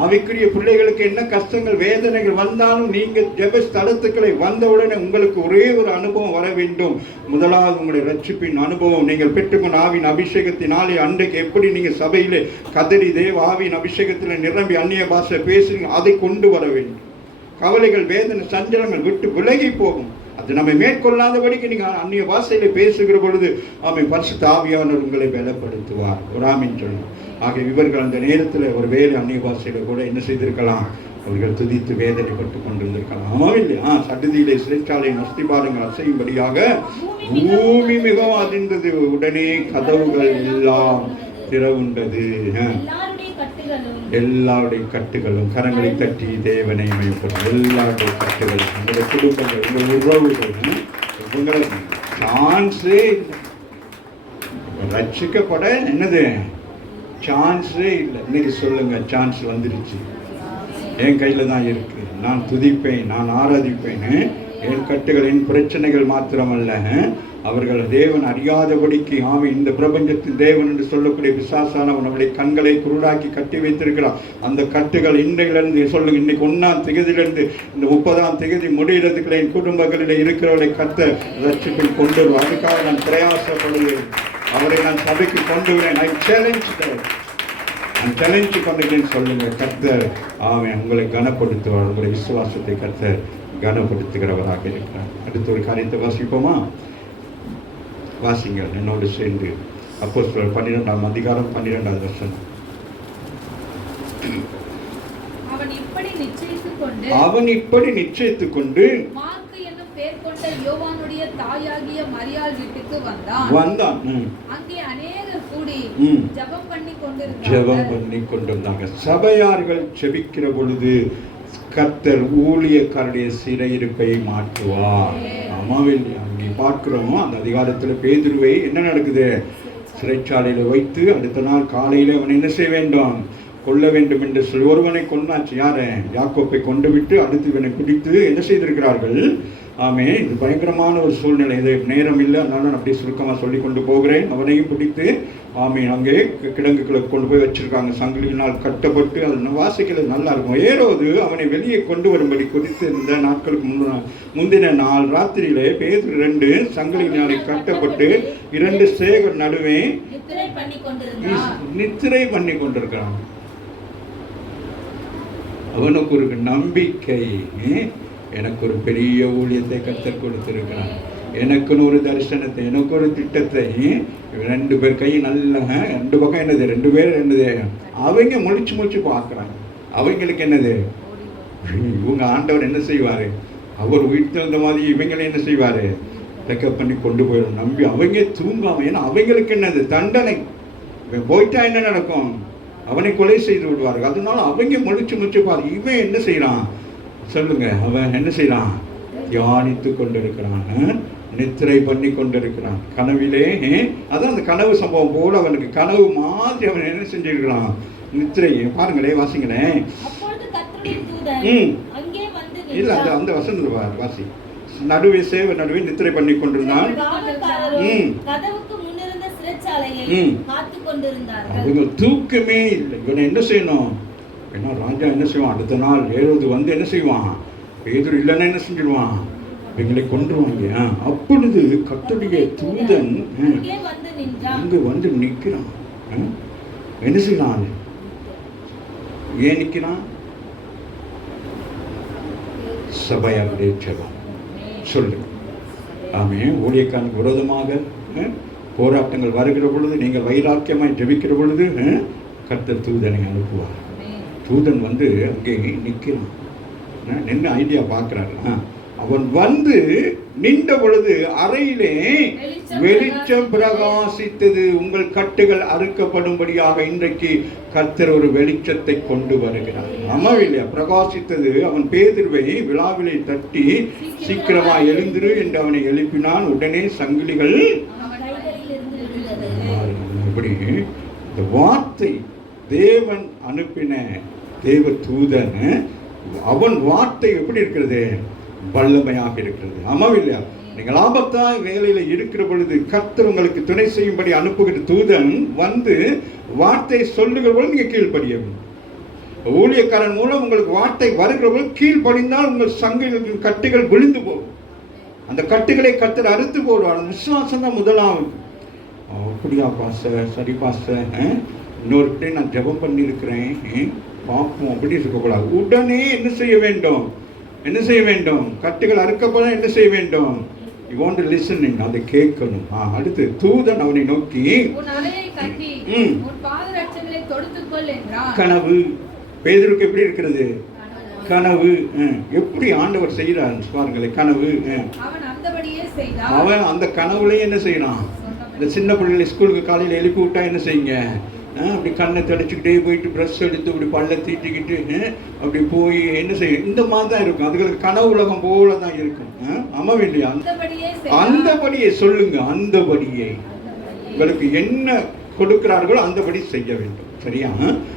ஆவிக்குரிய பிள்ளைகளுக்கு என்ன கஷ்டங்கள் வேதனைகள் வந்தாலும் நீங்க ஜெப ஸ்தலத்துக்களை வந்தவுடனே உங்களுக்கு ஒரே ஒரு அனுபவம் வர வேண்டும். முதலாவது உங்களுடைய ரட்சிப்பின் அனுபவம். நீங்கள் பெற்றுக்கொண்ட ஆவின் அபிஷேகத்தினாலே அன்றைக்கு எப்படி நீங்க சபையிலே கதறி தேவ ஆவின் அபிஷேகத்தில் நிரம்பி அந்நிய பாஷை பேசுறீங்க, அதை கொண்டு வர வேண்டும். கவலைகள் வேதனை சஞ்சலங்கள் விட்டு விலகி போகும். அது நம்மை மேற்கொள்ளாதபடிக்கு நீங்க அந்நிய பாஷையில பேசுகிற பொழுது ஆமென் பரிசுத்த ஆவியானவர் உங்களை பலப்படுத்துவார். ஒரு ஆமென் சொல்லுங்க. ஆக இவர்கள் அந்த நேரத்தில் ஒரு வேலை அந்நிய பாஷையில கூட என்ன செய்திருக்கலாம்? அவர்கள் துதித்து வேதனைப்பட்டு கொண்டிருந்திருக்கலாம். ஆமாம் இல்லையா? சடுதியிலே சிறைச்சாலையின் அஸ்திபாரங்கள் அசையும்படியாக பூமி மிகவும் அதிர்ந்தது. உடனே கதவுகள் எல்லாம் திறவுண்டது. எல்லாருடைய கட்டுகளும் கரங்களை தட்டி தேவனை மையப்படும். எல்லாருடைய கட்டுகளும் உங்களுடைய குடும்பங்கள், உங்கள் உறவுகள், உங்களுக்கு சான்ஸே இல்லை. ரட்சிக்கப்பட என்னது? சான்ஸே இல்லை. இன்னைக்கு சொல்லுங்க, சான்ஸ் வந்துருச்சு. என் கையில தான் இருக்கு. நான் துதிப்பேன், நான் ஆராதிப்பேன். என் கட்டுகள், என் பிரச்சனைகள் மாத்திரமல்ல, அவர்கள் தேவன் அறியாதபடிக்கு ஆமென் இந்த பிரபஞ்சத்தின் தேவன் என்று சொல்லக்கூடிய பிசாசானவன் அவருடைய கண்களை குருடாக்கி கட்டி வைத்திருக்கிறான். அந்த கட்டுகள் இன்றையிலிருந்து சொல்லுங்க, இன்னைக்கு 1ஆம் தேதியிலிருந்து இந்த 30ஆம் தேதி முடிகிறதுக்குள்ள என் குடும்பங்களில் இருக்கிறவர்களை கத்த ரட்சிப்பில் கொண்டு வரும். அதுக்காக நான் பிரயாசப்படுவேன். அவரை நான் சபைக்கு கொண்டு வரேன். நான் சேலஞ்சு பண்ணுறேன்னு சொல்லுங்க. கர்த்தர் ஆமென் உங்களை கனப்படுத்துவார். உங்களுடைய விசுவாசத்தை கர்த்தர் கனப்படுத்துகிறவராக இருக்கிறார். அடுத்த ஒரு காரியத்தை வாசிப்போமா? வாசிங்கள் என்னோடு சேர்ந்து. அப்போஸ்தலர் 12ஆம் அதிகாரம் 12வது வசனம். அவன் இப்படி நிச்சயித்துக் கொண்டு மார்க்கு என்னும் பெயர் கொண்ட யோவானுடைய தாயாகிய மரியாள் வீட்டுக்கு வந்தான். அங்கே அநேகர் கூடி ஜெபம் பண்ணி கொண்டிருந்தாங்க. சபையார்கள் ஜெபிக்கிற பொழுது கர்த்தர் ஊழியக்காரருடைய சிறையிருப்பை மாற்றுவார். ஆமாவில் அங்கே பார்க்கிறோம். அந்த அதிகாரத்தில் பேதுருவை என்ன நடக்குது? சிறைச்சாலையில் வைத்து அடுத்த நாள் காலையில் அவன் என்ன செய்ய வேண்டும்? கொல்ல வேண்டும் என்று சொல்லி ஒருவனை கொன்னாச்சு. யாரை? யாக்கோப்பை கொண்டு விட்டு அடுத்து இவனை பிடித்து என்ன செய்திருக்கிறார்கள்? ஆமே, இது பயங்கரமான ஒரு சூழ்நிலை. இது நேரம் இல்லை, அதனால நான் அப்படியே சுருக்கமாக சொல்லி கொண்டு போகிறேன். அவனையும் பிடித்து ஆமே அங்கே கிடங்குகளை கொண்டு போய் வச்சிருக்காங்க. சங்கிலியினால் கட்டப்பட்டு அது வாசிக்கிறது நல்லா இருக்கும். ஏரோது அவனை வெளியே கொண்டு வரும்படி குறித்து இந்த நாட்களுக்கு முந்தின நாள் ராத்திரியிலே பேதுரு 2 சங்கிலியினாலே கட்டப்பட்டு 2 சேகர் நடுவே நித்திரை பண்ணி கொண்டிருக்கிறான். அவனுக்கு ஒரு நம்பிக்கை, எனக்கு ஒரு பெரிய ஊழியத்தை கர்த்தர் கொடுத்திருக்கிறான், எனக்குன்னு ஒரு தரிசனத்தை, எனக்கு ஒரு திட்டத்தை. 2 பேர் கை நல்ல 2 பக்கம் என்னது? 2 பேர் என்னது? அவங்க முழிச்சு பார்க்குறாங்க. அவங்களுக்கு என்னது? இவங்க ஆண்டவர் என்ன செய்வார்? அவர் உயிர் தகுந்த மாதிரி இவங்களை என்ன செய்வார்? டெக்கப் பண்ணி கொண்டு போயிடும். நம்பி அவங்க தூங்காம, ஏன்னா அவங்களுக்கு என்னது? தண்டனை. போயிட்டா என்ன நடக்கும்? அவனை கொலை செய்து விடுவார்கள். அதனால அவங்க முழிச்சு பாரு. இவன் என்ன செய்யறான் சொல்லுங்க? அவன் என்ன செய்யறான்? தியானித்து கொண்டிருக்கிறான், நித்திரை பண்ணி கொண்டிருக்கிறான். கனவிலே அதான் அந்த கனவு சம்பவம் போல அவனுக்கு கனவு மாதிரி அவன் என்ன செஞ்சிருக்கிறான்? நித்திரை. பாருங்களே, வாசிங்களேன். இல்ல அந்த வசனம் வாசி. நடுவே சேவை நடுவே நித்திரை பண்ணி கொண்டிருந்தான். அவங்க தூக்கமே இல்லை. இவனை என்ன செய்யணும்? ஏன்னா ராஜா என்ன செய்வான்? அடுத்த நாள் ஏறுவது வந்து என்ன செய்வான்? பேதுரு இல்லைன்னா என்ன செஞ்சிடுவான்? எங்களை கொன்றுவாங்க. அப்பொழுது கர்த்தருடைய தூதன் அங்கு வந்து நிற்கிறான். என்ன செய்யலாம்? ஏன் நிற்கிறான்? சபையாருடைய ஜெபம். சொல்லு. ஆமே. ஊழியக்காரனுக்கு விரோதமாக போராட்டங்கள் வருகிற பொழுது, நீங்கள் வைராக்கியமாய் ஜெபிக்கிற பொழுது கர்த்தர் தூதனை அனுப்புவார். தூதன் வந்து அங்கே நிற்கிறான். என்ன ஐடியா பார்க்கிறாரு. அவன் வந்து நின்ற பொழுது அறையிலே வெளிச்சம் பிரகாசித்தது. உங்கள் கட்டுகள் அறுக்கப்படும்படியாக இன்றைக்கு கர்த்தர் ஒரு வெளிச்சத்தை கொண்டு வருகிறார். அம்மாவில்லையா? பிரகாசித்தது. அவன் பேதுருவை விழாவிலே தட்டி சீக்கிரமா எழுந்திரு என்று அவனை எழுப்பினான். உடனே சங்கிலிகள். இப்படி இந்த வார்த்தை தேவன் அனுப்பின தேவ தூதன், அவன் வார்த்தை எப்படி இருக்கிறது? வல்லமையாக இருக்கிறது. ஆமாவில்லையா? நீங்கள் ஆபத்தாய் வேலையில இருக்கிற பொழுது கர்த்தர் உங்களுக்கு துணை செய்யும்படி அனுப்புகிற தூதன் வந்து வார்த்தை சொல்லுகிற பொழுது நீங்க கீழ்ப்படியவும். ஊழியக்காரன் மூலம் உங்களுக்கு வார்த்தை வருகிற பொழுது கீழ்ப்படிந்தால் உங்கள் சங்கிலின் கட்டுகள் விழுந்து போகும். அந்த கட்டுகளை கர்த்தர் அறுத்து போடுவார். அந்த விசுவாசம் தான் முதலாவது. அப்படியா பாஸ்டர்? சரி பாஸ்டர், இன்னொரு நான் ஜெபம் பண்ணியிருக்கிறேன், பார்ப்போம் அப்படி இருக்கக்கூடாது. உடனே என்ன செய்ய வேண்டும்? என்ன செய்ய வேண்டும்? கட்டுகள் அறுக்கப்பட என்ன செய்ய வேண்டும்? You want to listen, அதை கேட்கணும். அடுத்து தூதன் அவனை நோக்கி கனவு. பேதுருக்கு எப்படி இருக்கிறது? கனவு. எப்படி ஆண்டவர் செய்யறார் பாருங்களேன். கனவு. அவன் அந்த கனவுலையும் என்ன செய்யறான்? இந்த சின்ன பிள்ளைகளை ஸ்கூலுக்கு காலையில் எழுப்பி விட்டா என்ன செய்யுங்க? அப்படி கண்ணை தடிச்சுக்கிட்டே போயிட்டு ப்ரெஷ் எடுத்து அப்படி பல்ல தீட்டிக்கிட்டு அப்படி போய் என்ன செய்யும்? இந்த மாதிரி தான் இருக்கும். அதுகளுக்கு கனவு உலகம் போல தான் இருக்கும். ஆமாம் இல்லையா? அந்தபடியே சொல்லுங்க. அந்தபடியே உங்களுக்கு என்ன கொடுக்கிறார்களோ அந்தபடி செய்ய வேண்டும். சரியா?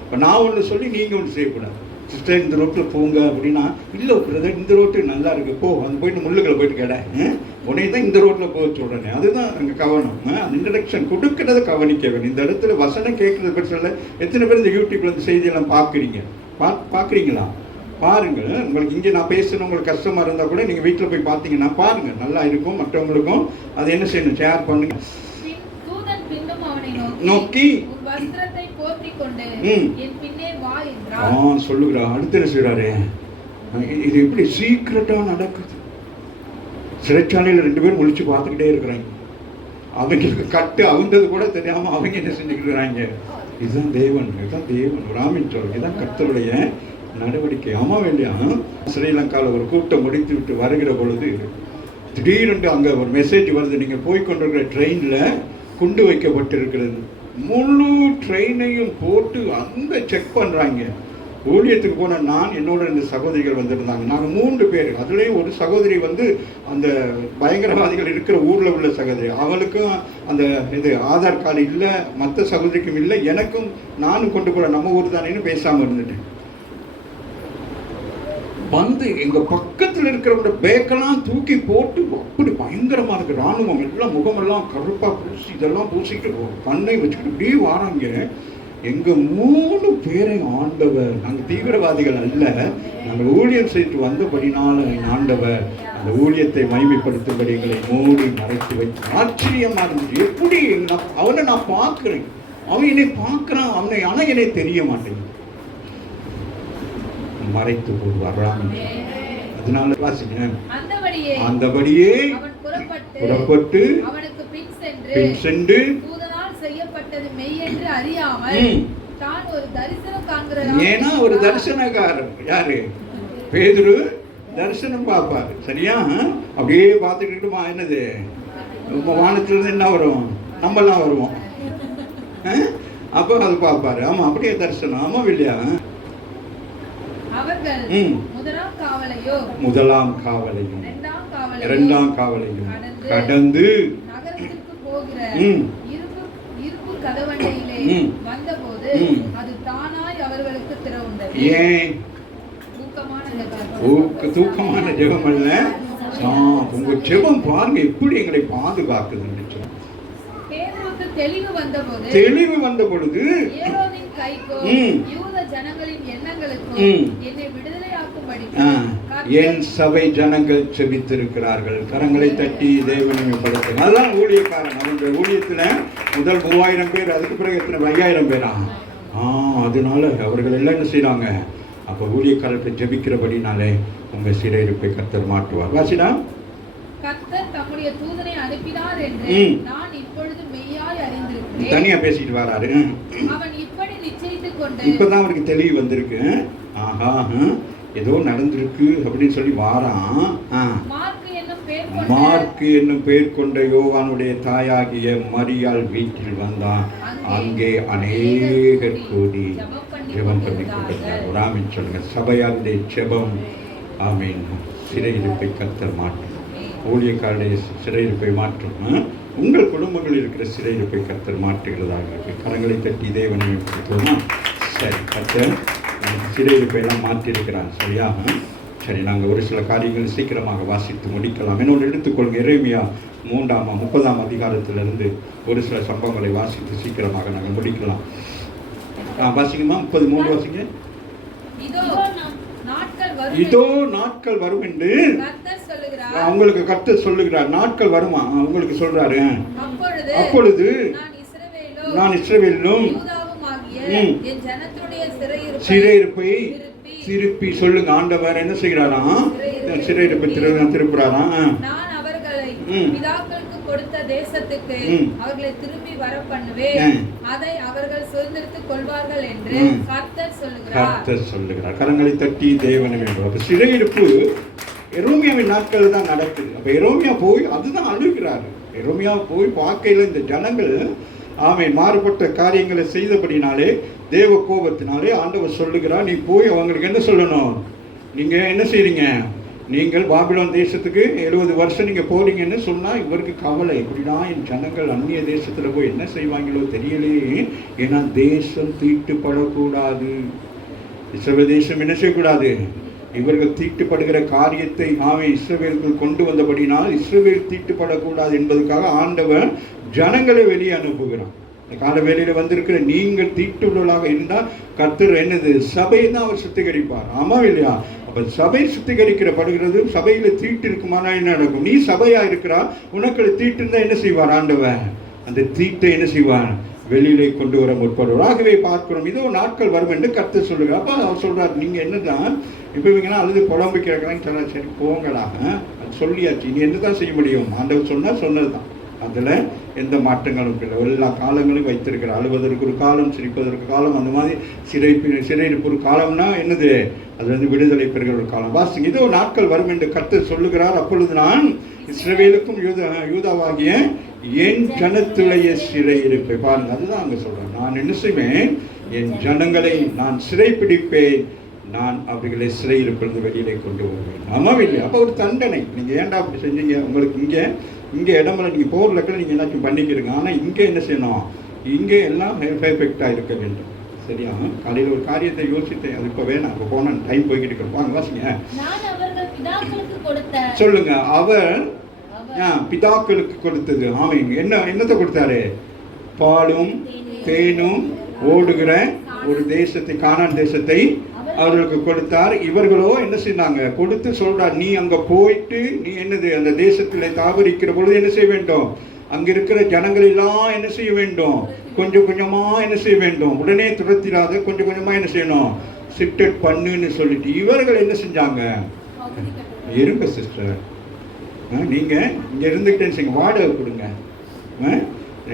இப்போ நான் ஒன்று சொல்லி நீங்கள் ஒன்று செய்யக்கூடாது. சிஸ்டர் இந்த ரோட்டில் போங்க அப்படின்னா, இல்லை பிரதர் இந்த ரோட்டு நல்லா இருக்கு, போ அங்கே போயிட்டு முள்ளுகளை போயிட்டு கேட உடனே தான் இந்த ரோட்டில் போக சொல்கிறேன். அதுதான் அங்கே கவனம். அந்த இன்ட்ரடக்ஷன் கொடுக்கறத கவனிக்க வேண்டும். இந்த இடத்துல வசனம் கேட்கறது பற்றி சொல்ல எத்தனை பேர் இந்த யூடியூப்ல இந்த செய்தியெல்லாம் பார்க்குறீங்க? பார்க்குறீங்களா? பாருங்கள். உங்களுக்கு இங்கே நான் பேசணும் உங்களுக்கு கஷ்டமாக இருந்தால் கூட நீங்கள் வீட்டில் போய் பார்த்தீங்கன்னா பாருங்கள், நல்லா இருக்கும். மற்றவங்களுக்கும் அதை என்ன செய்யணும்? ஷேர் பண்ணுங்க. நோக்கி சொல்லுகிறா. அடுத்து என்ன செய்யறாரு? இது எப்படி சீக்கிரட்டா நடக்குது? சிறைச்சாலையில் 2 பேர் முழிச்சு பார்த்துக்கிட்டே இருக்கிறாங்க. அவங்களுக்கு கட்டு அவுந்தது கூட தெரியாம அவங்க என்ன செஞ்சுக்கிறாங்க? இதுதான் தேவன். இதுதான் தேவன். ராமின் சொல்ற இதுதான் கர்த்தருடைய நடவடிக்கை. ஆமா இல்லையா? ஸ்ரீலங்காவில் ஒரு கூட்டம் முடித்து விட்டு வருகிற பொழுது திடீரென்று அங்கே ஒரு மெசேஜ் வருது. நீங்கள் போய்கொண்டிருக்கிற ட்ரெயினில் குண்டு வைக்கப்பட்டிருக்கிறது. முழு ட்ரெயினையும் போட்டு அங்கே செக் பண்ணுறாங்க. ஊழியத்துக்கு போன நான் என்னோட 2 சகோதரிகள் வந்திருந்தாங்க. நாங்கள் 3 பேர். அதுலேயும் ஒரு சகோதரி வந்து அந்த பயங்கரவாதிகள் இருக்கிற ஊரில் உள்ள சகோதரி. அவளுக்கும் அந்த இது ஆதார் கார்டு இல்லை, மற்ற சகோதரிக்கும் இல்லை, எனக்கும் நானும் கொண்டு போகிற நம்ம ஊர் தானேன்னு பேசாமல் இருந்துட்டேன். வந்து எங்கள் பக்கத்தில் இருக்கிறவங்க பேக்கெல்லாம் தூக்கி போட்டு அப்படி பயங்கரமாக இருக்குது. இராணுவம் எல்லாம் முகமெல்லாம் கருப்பாக பூசி இதெல்லாம் பூசிக்கிட்டு பண்ணை வச்சுக்கிட்டு இப்படியே வராங்க. எங்கள் 3 பேரையும் ஆண்டவர், நாங்கள் தீவிரவாதிகள் அல்ல, நாங்கள் ஊழியம் செய்து வந்தபடினால ஆண்டவர் அந்த ஊழியத்தை மகிமைப்படுத்தும்படி எங்களை மூடி மறைத்து வைத்து ஆச்சரியமாக இருந்துச்சு. எப்படி அவனை நான் பார்க்குறேன், அவன் என்னை பார்க்குறான், அவனை ஆனால் என்னை தெரிய மாட்டேங்குது, மறைத்து போடுவார். அதனால வாசிங்க. அந்தபடியே புறப்பட்டு பின் சென்று ஏன்னா ஒரு தரிசனக்காரர் யாரு? பேதுரு தரிசனம் பார்ப்பாரு. சரியா? அப்படியே பார்த்துக்கிட்டு என்னது வானத்திலிருந்து என்ன வரும்? நம்மெல்லாம் வருவோம். அப்போ அது பார்ப்பாரு. ஆமா, அப்படியே தரிசனம். ஆமா இல்லையா? முதலாம் காவலையும் 2ஆம் காவலையும் கடந்து ஏன் தூக்கமான ஜெபம் அல்ல, உங்க ஜெபம் பாருங்க எப்படி எங்களை பாதுகாக்குதுன்னு. தெளிவு வந்த பொழுது கைக்கும் யூத ஜனங்களின் எண்ணங்களுக்கும் என்னை விடுதலையாக்கும்படி என் சபை ஜனங்கள் செபித்திருக்கிறார்கள். கரங்களை தட்டி தேவனை மேம்படுத்துங்க. அதுதான் ஊழியக்காரன். அவனுடைய ஊழியத்துல முதல் 3000 பேர், அதுக்கு பிறகு எத்தனை 5000 பேரா? அதனால அவர்கள் எல்லாம் என்ன செய்யறாங்க? அப்ப ஊழியக்காரத்தை ஜெபிக்கிறபடினாலே உங்க சிறையிருப்பை கர்த்தர் மாற்றுவார். வாசினா, கர்த்தர் தம்முடைய தூதனை அனுப்பினார் என்று நான் இப்பொழுது மெய்யாய் அறிந்திருக்கிறேன். தனியா பேசிட்டு வராரு. அவன் இப்படி நிச்சயித்துக் கொண்டு, இப்பதான் அவருக்கு தெளிவு வந்திருக்கு. ஆஹா, ஏதோ நடந்திருக்கு அப்படின்னு சொல்லி வாரான். மார்க்கு என்னும் பெயர் கொண்ட யோவானுடைய தாயாகிய மரியாள் வீட்டில் வந்தான். அங்கே அநேகர் கூடி ஜெபம் பண்ணி கொண்டிருந்தார். ஒரு ஆமீன் சொல்லுங்க. சபையாருடைய ஜெபம், ஆமீன், சிறையிருப்பை கர்த்தர் மாற்றும். ஊழியக்காருடைய சிறையிருப்பை மாற்றும். உங்கள் குடும்பங்களில் இருக்கிற சிறையிருப்பை கர்த்தர் மாற்றுகிறதாக கரங்களை தட்டி தேவனை கொடுத்தோமா? சரி, கர்த்தர் சிறையிருப்பை எல்லாம் மாற்றியிருக்கிறான். சரியா? சரி, நாங்கள் ஒரு சில காரியங்களை சீக்கிரமாக வாசித்து முடிக்கலாம். என்னோடு எடுத்துக்கொள்ளுங்க. எரேமியா 30ஆம் அதிகாரத்திலிருந்து ஒரு சில சம்பவங்களை வாசித்து சீக்கிரமாக நாங்கள் முடிக்கலாம். வாசிங்கம்மா. 33 வாசிங்க. இதோ நாட்கள் வரும் என்று உங்களுக்கு கர்த்தர் சொல்லுகிறார். நாட்கள் வருமா? உங்களுக்கு சொல்றாரு. அப்பொழுது நான் இஸ்ரவேலிலும் சிறையிருப்பை திருப்பி சொல்லுங்க. ஆண்டவர் என்ன செய்கிறாராம்? சிறையிருப்பை திருப்புறாராம். பிதாக்களுக்கு கொடுத்த தேசத்துக்கு அவர்களை திரும்பி வர பண்ணுவேன், அதை அவர்கள் சுதந்திரத்துக் கொள்வார்கள் என்று கர்த்தர் சொல்லுகிறார். கரங்களை தட்டி தேவனை வேண்டும். அப்ப சிறையிருப்பு எரோமியாவின் நாட்கள் தான் நடக்குது. அப்ப எரோமியா போய் அதுதான் அழுகிறாரு. எரோமியா போய் பார்க்கையில இந்த ஜனங்கள் மாறுபட்ட காரியங்களை செய்தபடினாலே, தேவ கோபத்தினாலே ஆண்டவர் சொல்லுகிறார், நீ போய் அவங்களுக்கு என்ன சொல்லணும்? நீங்க என்ன செய்றீங்க? நீங்கள் பாபிலோன் தேசத்துக்கு 70 வருஷம் நீங்க போறீங்கன்னு சொன்னா இவருக்கு கவலை. இப்படிதான் என் ஜனங்கள் அந்நிய தேசத்துல போய் என்ன செய்வாங்களோ தெரியலையே. ஏன்னா தேசம் தீட்டுப்படக்கூடாது. இஸ்ரவேல் தேசம் என்ன செய்யக்கூடாது? இவர்கள் தீட்டுப்படுகிற காரியத்தை இஸ்ரவேலுக்குள் கொண்டு வந்தபடினால் இஸ்ரவேல் தீட்டுப்படக்கூடாது என்பதற்காக ஆண்டவர் ஜனங்களை வெளியே அனுப்புகிறான். இந்த கால வேளையில வந்திருக்கிற நீங்கள் தீட்டுள்ளவர்களாக இருந்தால் கர்த்தர் என்னது? சபையை தான் அவர் சுத்திகரிப்பார். ஆமா இல்லையா? அப்ப சபை சுத்திகரிக்கப்படுகிறது. சபையில தீட்டு இருக்குமானா என்ன நடக்கும்? நீ சபையா இருக்கிறா, உனக்கு தீட்டு இருந்தா என்ன செய்வார் ஆண்டவர்? அந்த தீட்டை என்ன செய்வார்? வெளியிலே கொண்டு வர முற்படுவார். ஆகவே பார்க்கிறோம், இதோ நாட்கள் வரும் என்று கர்த்தர் சொல்லுகிறார். அப்ப அவர் சொல்றாரு, நீங்க என்னதான் இப்ப இவங்கன்னா அழுது புலம்பு கேட்கறாங்க. சரி போங்களாக சொல்லியாச்சு, நீ என்னதான் செய்ய முடியும்? ஆண்டவர் சொன்னா சொன்னதுதான். அதுல எந்த மாற்றங்களும் இல்லை. எல்லா காலங்களும் வைத்திருக்கிற, அழுவதற்கு ஒரு காலம், சிரிப்பதற்கு காலம், அந்த மாதிரி சிறையிருப்பு ஒரு காலம்னா என்னது? அது விடுதலை பெறுகிற ஒரு காலம். வாசிங்க. இதோ நாட்கள் வரும் என்று கர்த்தர் சொல்லுகிறார். அப்பொழுது நான் இஸ்ரவேலுக்கும் யூதாவாகிய என் ஜனத்துடைய சிறையிருப்பை, பாருங்க, அதுதான் அங்க சொல்றேன். நான் என்ன செய்வேன்? என் ஜனங்களை நான் சிறைப்பிடிப்பேன், நான் அவர்களை சிறையிருப்பிலிருந்து வெளியிலே கொண்டு வருவேன். ஆமாவில்லை? அப்போ ஒரு தண்டனை. நீங்க ஏன்டா அப்படி செஞ்சீங்க? உங்களுக்கு இங்கே இடமெல்லாம் நீங்கள் போர்லக்கில் நீங்கள் எல்லாத்தையும் பண்ணிக்கிறீங்க. ஆனால் இங்கே என்ன செய்யணும்? இங்கே எல்லாம் பெர்ஃபெக்டாக இருக்க வேண்டும். சரியா? காலையில் ஒரு காரியத்தை யோசித்தேன், அது இப்போ வேணாம், இப்போ போனால் டைம் போய்கிட்டு இருக்கோம். வாங்க வாசிங்க. சொல்லுங்க. அவர் பிதாக்களுக்கு கொடுத்தது. ஆமீன். என்னத்தை கொடுத்தாரு? பாலும் தேனும் ஓடுகிற ஒரு தேசத்தை, கானான் தேசத்தை அவர்களுக்கு கொடுத்தார். இவர்களோ என்ன செய்தாங்க? கொடுத்து சொல்றார், நீ அங்க போயிட்டு நீ என்னது அந்த தேசத்தில் தாவரிக்கிற பொழுது என்ன செய்ய வேண்டும்? அங்க இருக்கிற ஜனங்கள் எல்லாம் என்ன செய்ய வேண்டும்? கொஞ்சம் கொஞ்சமா என்ன செய்ய வேண்டும்? உடனே துரத்திடாத, கொஞ்சம் கொஞ்சமா என்ன செய்யணும்? சிப்டட் பண்ணுன்னு சொல்லிட்டு இவர்கள் என்ன செஞ்சாங்க? இருங்க சிஸ்டர், நீங்க இங்க இருந்துக்கிட்டே வாடகை கொடுங்க,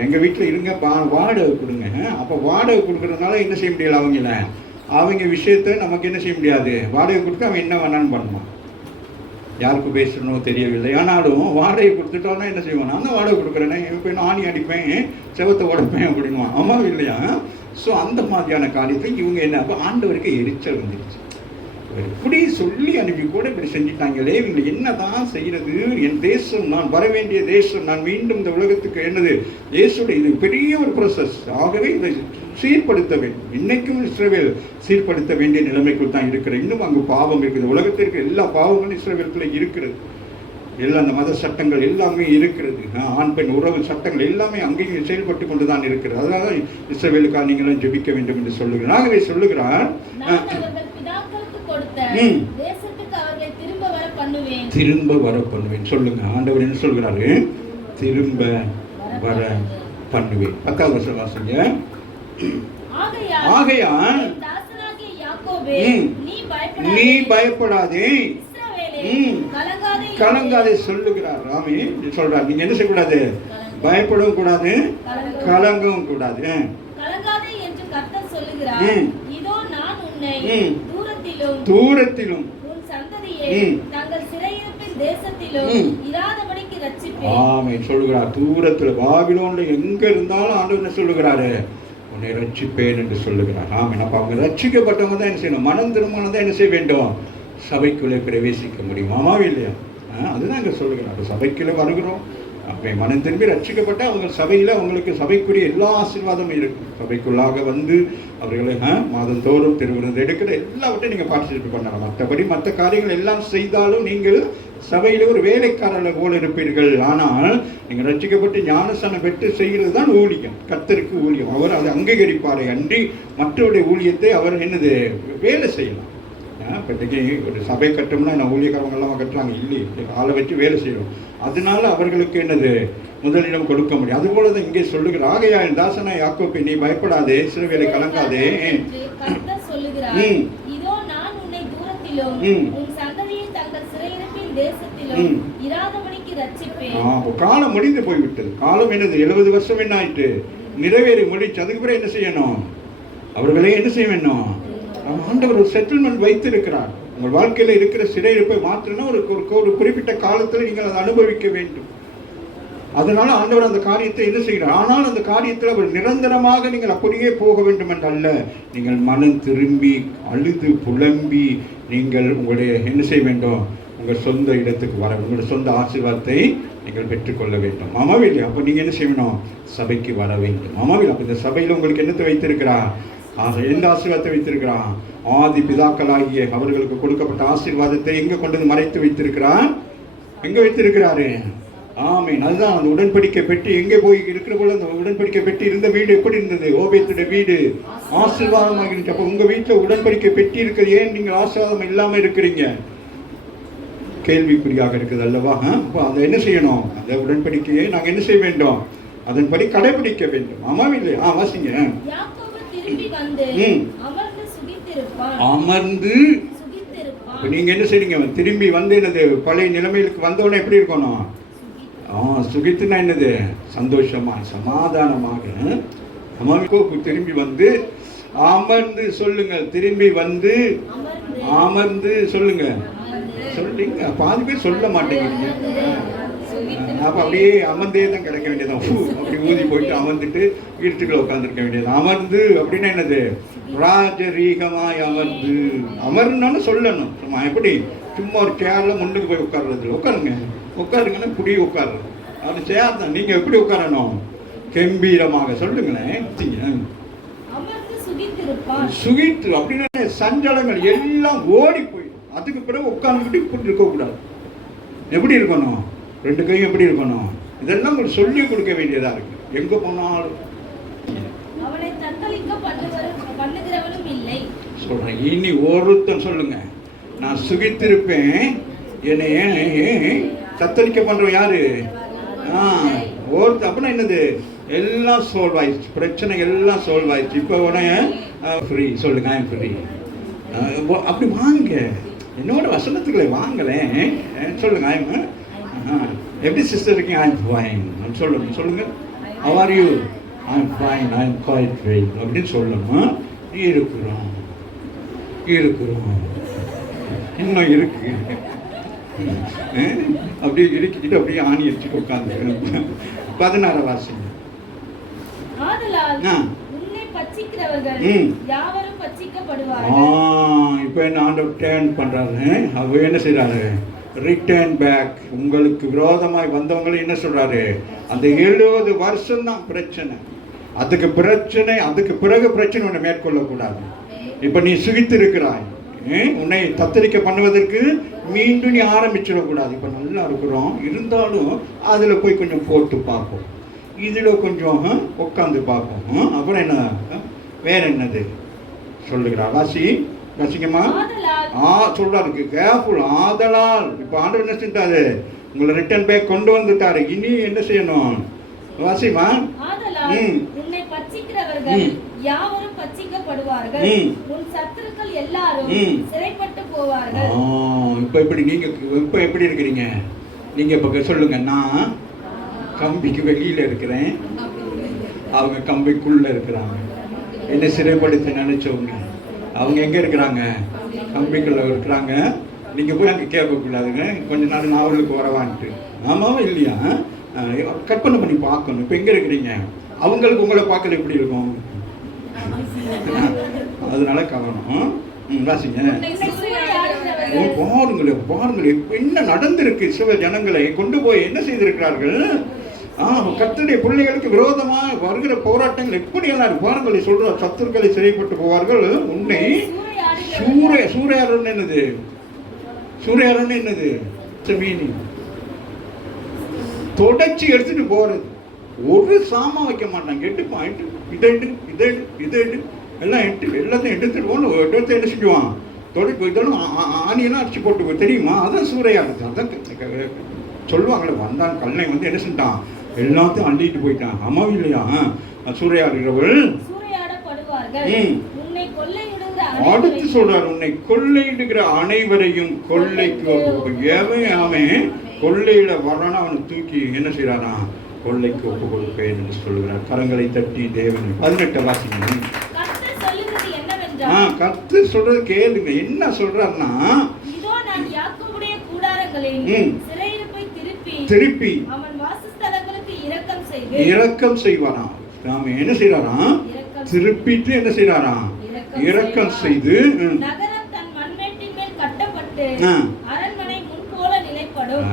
எங்க வீட்டுல இருங்க, வாடகை கொடுங்க. அப்ப வாடகை கொடுக்கறதுனால என்ன செய்ய முடியல? அவங்க விஷயத்த நமக்கு என்ன செய்ய முடியாது? வாடகை கொடுத்து அவன் என்ன வேணான்னு பண்ணுவான். யாருக்கு பேசணும் தெரியவில்லை. ஆனாலும் வாடகை கொடுத்துட்டோன்னா என்ன செய்வான்? நான் தான் வாடகை கொடுக்குறேன்னா இப்போ என்ன ஆணி அடிப்பேன், செவத்தை உடைப்பேன் அப்படின்வான். ஆமா இல்லையா? ஸோ அந்த மாதிரியான காரியத்தை இவங்க என்ன, அப்போ ஆண்டவருக்கு எரிச்சல் வந்துருச்சு. இப்படி சொல்லி அனுப்பி கூட இப்படி செஞ்சுட்டாங்களே, இவங்க என்னதான் செய்யறது? என் தேசம், நான் வர வேண்டிய தேசம், நான் மீண்டும் இந்த உலகத்துக்கு என்னது இயேசுடைய, இது பெரிய ஒரு ப்ராசஸ். ஆகவே இதை சீர்படுத்த வேண்டும். இன்னைக்கும் இஸ்ரவேல் சீர்படுத்த வேண்டிய நிலைமைக்குள் தான் இருக்கிற. இன்னும் அங்கு பாவம் இருக்குது. உலகத்திற்கு எல்லா பாவங்களும் இஸ்ரவேலுக்குள்ள இருக்கிறது. எல்லாம் அந்த மத சட்டங்கள் எல்லாமே இருக்கிறது. ஆண் பெண் உறவு சட்டங்கள் எல்லாமே அங்கேயும் செயல்பட்டு கொண்டு தான் இருக்கிறது. அதனால இஸ்ரவேலுக்காக நீங்களும் ஜெபிக்க வேண்டும் என்று சொல்லுகிறார். ஆகவே சொல்லுகிறார், திரும்ப வர பண்ணுவேன். சொல்லுங்க, ஆண்டவர் என்ன சொல்கிறாரு? திரும்ப வர பண்ணுவேன். 10வது வசனம் வாசிங்க. ஆகையால் நீ பயப்படாதே, கலங்காதே சொல்லுகிறார். ராமே சொல்றார், நீங்க என்ன செய்யக்கூடாது? பயப்படவும் கூடாது, கலங்கவும் கூடாது. தூரத்திலும் சொல்லுகிறார். தூரத்துல பாபிலோன்ல எங்க இருந்தாலும் ஆண்டவர் என்ன சொல்லுகிறாரு? உன்னை ரட்சிப்பேன் என்று சொல்லுகிறார். ஆமென். அப்ப அவங்க ரட்சிக்கப்பட்டவங்க தான் என்ன செய்யணும்? மனம் திருமணம் தான் என்ன செய்ய வேண்டும்? சபைக்குள்ளே பிரவேசிக்க முடியும். ஆமாவே இல்லையா? அதுதான் இங்க சொல்லுகிறார். சபைக்குள்ளே வருகிறோம், அப்படி மனம் திரும்பி ரட்சிக்கப்பட்ட அவங்க சபையில் அவங்களுக்கு சபைக்குரிய எல்லா ஆசீர்வாதமும் இருக்கு. சபைக்குள்ளாக வந்து அவர்களை மாதந்தோறும் திருவிருந்து எடுக்கிற எல்லாவற்றையும் நீங்கள் பார்ட்டிசிபேட் பண்ணலாம். மற்றபடி மற்ற காரியங்கள் எல்லாம் செய்தாலும் நீங்கள் சபையில் ஒரு வேலைக்காரர்கள் போல இருப்பீர்கள். ஆனால் நீங்கள் ரட்சிக்கப்பட்டு ஞானஸ்தானம் பெற்று செய்கிறது தான் ஊழியம், கர்த்தருக்கு ஊழியம். அவர் அதை அங்கீகரிப்பாரை அன்றி மற்றவருடைய ஊழியத்தை அவர் என்னது வேலை செய்யலாம். இப்போதைக்கு ஒரு சபை கட்டணும்னா நான் ஊழியக்காரங்கெல்லாம் கட்டுறாங்க இல்லையே, ஆளை வச்சு வேலை செய்யணும். அதனால அவர்களுக்கு என்னது முதலிடம் கொடுக்க முடியும். அதுபோல தான் இங்கே சொல்லுகிற. ஆகையால் தாசனா யாக்கோபே, நீ பயப்படாதே, இஸ்ரவேலை கலங்காதே. காலம் முடிந்து போய்விட்டது. காலம் என்னது? 70 வருஷம் என்ன ஆயிட்டு நிறைவேறி முடிச்சு. அதுக்கு பிறகு என்ன செய்யணும்? அவர்களே என்ன செய்ய வேண்டும்? ஆண்டவர் ஒரு செட்டில்மெண்ட் வைத்திருக்கிறார். உங்கள் வாழ்க்கையில் இருக்கிற சிறையிருப்பை மாற்றினா ஒரு குறிப்பிட்ட காலத்தில் நீங்கள் அதை அனுபவிக்க வேண்டும். அதனால ஆண்டவர் அந்த காரியத்தை என்ன செய்கிறார்? ஆனால் அந்த காரியத்தில் அவர் நிரந்தரமாக நீங்கள் அப்படியே போக வேண்டும் என்றல்ல. நீங்கள் மனம் திரும்பி அழுது புலம்பி நீங்கள் உங்களுடைய என்ன செய்ய வேண்டும்? உங்கள் சொந்த இடத்துக்கு வர, உங்களுடைய சொந்த ஆசீர்வாதத்தை நீங்கள் பெற்றுக்கொள்ள வேண்டும். ஆமாவில் அப்போ நீங்கள் என்ன செய்யணும்? சபைக்கு வர வேண்டும். ஆமாவில் அப்போ இந்த சபையில் உங்களுக்கு என்னத்தை வைத்திருக்கிறா? எந்த ஆசீர்வாதத்தை வைத்திருக்கிறான்? ஆதி பிதாக்களாகிய அவர்களுக்கு கொடுக்கப்பட்ட ஆசீர்வாதத்தை எங்க கொண்டு வந்து மறைத்து வைத்திருக்கிறான்? எங்க வைத்திருக்கிறாரு? ஆமீன். அதுதான் அந்த உடன்படிக்கை பெட்டி எங்கே போய் இருக்கிற போல அந்த உடன்படிக்கை பெட்டி இருந்த வீடு எப்படி இருந்தது? ஓபேத்துடைய வீடு ஆசீர்வாதமாக இருந்துச்சு. அப்போ உங்க வீட்டில் உடன்படிக்கை பெட்டி இருக்கிறது, ஏன் நீங்கள் ஆசீர்வாதம் இல்லாம இருக்கிறீங்க? கேள்விக்குறியாக இருக்குது அல்லவா? அப்போ அதை என்ன செய்யணும்? அந்த உடன்படிக்கையை நாங்கள் என்ன செய்ய வேண்டும்? அதன்படி கடைபிடிக்க வேண்டும். ஆமாம் இல்லையா? வாசிங்க. அமர்ந்து நீங்க என்ன செய்றீங்க? திரும்பி வந்து என்னது பழைய நிலைமைக்கு வந்தோடனே எப்படி இருக்கணும்? சுகித்துனா என்னது? சந்தோஷமா சமாதானமாக திரும்பி வந்து அமர்ந்து சொல்லுங்க. திரும்பி வந்து அமர்ந்து சொல்லுங்க. சொல்றீங்க, பாதி பேர் சொல்ல மாட்டேங்கிறீங்க. அப்போ அப்படியே அமர்ந்தே தான் கிடைக்க வேண்டியதான். அப்படி ஊதி போயிட்டு அமர்ந்துட்டு வீட்டுக்குள்ள உட்காந்துருக்க வேண்டியது. அமர்ந்து அப்படின்னா என்னது? ராஜரீகமாய் அமர்ந்து. அமர்னான்னு சொல்லணும். சும்மா எப்படி சும்மா ஒரு சேர்ல முன்னுக்கு போய் உட்கார்றது? உட்காருங்கன்னா குடி உட்கார்றது. அது சேர் தான். நீங்க எப்படி உட்காரணும்? கம்பீரமாக சொல்லுங்களேன். சுகித்து அப்படின்னா சஞ்சலங்கள் எல்லாம் ஓடி போயிடும். அதுக்கு பிறகு உட்கார்ந்துக்கிட்டு இப்படி இருக்கக்கூடாது. எப்படி இருக்கணும்? 2 கையும் எப்படி இருக்கணும்? இதெல்லாம் உங்களுக்கு சொல்லி கொடுக்க வேண்டியதா இருக்கு. எங்க போனாலும் சொல்றேன். இனி ஒருத்தன் சொல்லுங்க, நான் சுகித்திருப்பேன், என்னை தத்தளிக்க பண்றோம் யாரு? ஒருத்தர். அப்படின்னா என்னது? எல்லாம் சால்வ் ஆயிடுச்சு, பிரச்சனை எல்லாம் சால்வ் ஆயிடுச்சு. இப்போ உடனே ஃப்ரீ சொல்லுங்க, ஐ எம் ஃப்ரீ. அப்படி வாங்க, என்னோட வசனத்துக்களை வாங்கலேன் சொல்லுங்க. ஐ எம் எப்படி சிஸ்டர் இருக்கீங்க? ஐ எம் ஃபைன் சொல்லுங்க. How are you? I am fine, I am quite fine அப்படின்னு சொல்லணும். இருக்கிறோம் இன்னும் இருக்கு. அப்படியே இடிக்கிட்டு அப்படியே ஆணி வச்சுட்டு உட்காந்து 16 வாசிங்க. இப்போ என்ன ஆண்டவர் டேர்ன் பண்றாரு? அவர் என்ன செய்யறாரு? Return back. உங்களுக்கு விரோதமாய் வந்தவங்களை என்ன சொல்றாரு? அந்த 70 வருஷம் தான் பிரச்சனை. அதுக்கு பிறகு பிரச்சனை உன்னை மேற்கொள்ளக்கூடாது. இப்ப நீ சுகித்து இருக்கிறாய். உன்னை தத்தரிக்க பண்ணுவதற்கு மீண்டும் நீ ஆரம்பிச்சிடக்கூடாது. இப்போ நல்லா இருக்கிறோம், இருந்தாலும் அதில் போய் கொஞ்சம் போட்டு பார்ப்போம், இதில் கொஞ்சம் உட்காந்து பார்ப்போம். அப்புறம் என்ன, வேற என்னது சொல்லுகிறார்? ரசிகமா சொல்றாரு, கேர்ஃபுல். ஆதலால் இப்போ ஆண்டவர் என்ன செஞ்சாரு? உங்களை ரிட்டர்ன் பேக் கொண்டு வந்துட்டாரு. இனி என்ன செய்யணும்? வாசிமா. உன்னை பட்சிக்கிறவர்கள் யாவரும் பட்சிக்கப்படுவார்கள், உன் சத்துருக்கள் எல்லாரும் சிறைப்பட்டு போவார்கள். இப்போ எப்படி நீங்க இப்போ எப்படி இருக்கிறீங்க? நீங்க இப்ப சொல்லுங்க. நான் கம்பிக்கு வெளியில இருக்கிறேன், அவங்க கம்பிக்குள்ள இருக்கிறாங்க. என்ன சிறைப்படுத்த நினைச்சவங்க அவங்க எங்க இருக்கிறாங்க? கம்பிக்குள்ள இருக்கிறாங்க. நீங்க போய் அங்கே கேட்கக்கூடாதுங்க, கொஞ்ச நாள் நான் அவர்களுக்கு வரவான்ட்டு. ஆமாவா இல்லையா? கற்பனை பண்ணி பார்க்கணும். இப்போ எங்க இருக்கிறீங்க? அவங்களுக்கு உங்களை பார்க்கல எப்படி இருக்கும்? அதனால கவனம். வாசிங்க. பாருங்களே என்ன நடந்திருக்கு. சில ஜனங்களை கொண்டு போய் என்ன செய்திருக்கிறார்கள்? கர்த்தருடைய பிள்ளைகளுக்கு விரோதமா வருகிற போராட்டங்கள் எப்படியெல்லாம் இருக்கு பாருங்களே. சொல்ற சத்துருக்களை சிறைப்பட்டு போவார்கள். உன்னை சூறையாரன் என்னது? சூறையாரன் என்னது? தொடர்ச்சி எடுத்துட்டு போறது. ஒரு சாமான் வைக்க மாட்டாங்க. எடுப்பான், இதை எல்லாம் எல்லாத்தையும் எடுத்துட்டு போகணும். எடுத்து என்ன செஞ்சுவான்? தொடர்ச்சி இதெல்லாம் ஆணியெல்லாம் அடிச்சு போட்டு தெரியுமா? அதான் சூறையாடுது. அதான் சொல்லுவாங்களே, வந்தான் கல்லை வந்து என்ன செஞ்சான்? எல்லாத்தையும் அள்ளிட்டு போயிட்டான். ஆமா இல்லையா? சூறையாடுகிறவள் அடுத்து சொல்றாரு, உன்னை கொள்ளையிடுகிற அனைவரையும் கொள்ளைக்கு அவன் கொள்ளையில வரான அவனை தூக்கி என்ன செய்யறானா? கொள்ளைக்கு ஒப்பு கொடுப்பேன் என்று சொல்லுகிறார். கரங்களை தட்டி தேவன் 18 வாசிங்க. கர்த்தர் சொல்றது கேளுங்க. என்ன சொல்றாருன்னா, திருப்பி இரக்கம் செய்வாராம். நாம என்ன செய்யறாராம்? திருப்பிட்டு என்ன செய்யறாராம்? இரக்கம் செய்து நகரம் தன் மண்மேட்டின் மேல் கட்டப்பட்டு அரண்மனை முன்போல நிலைப்படும்.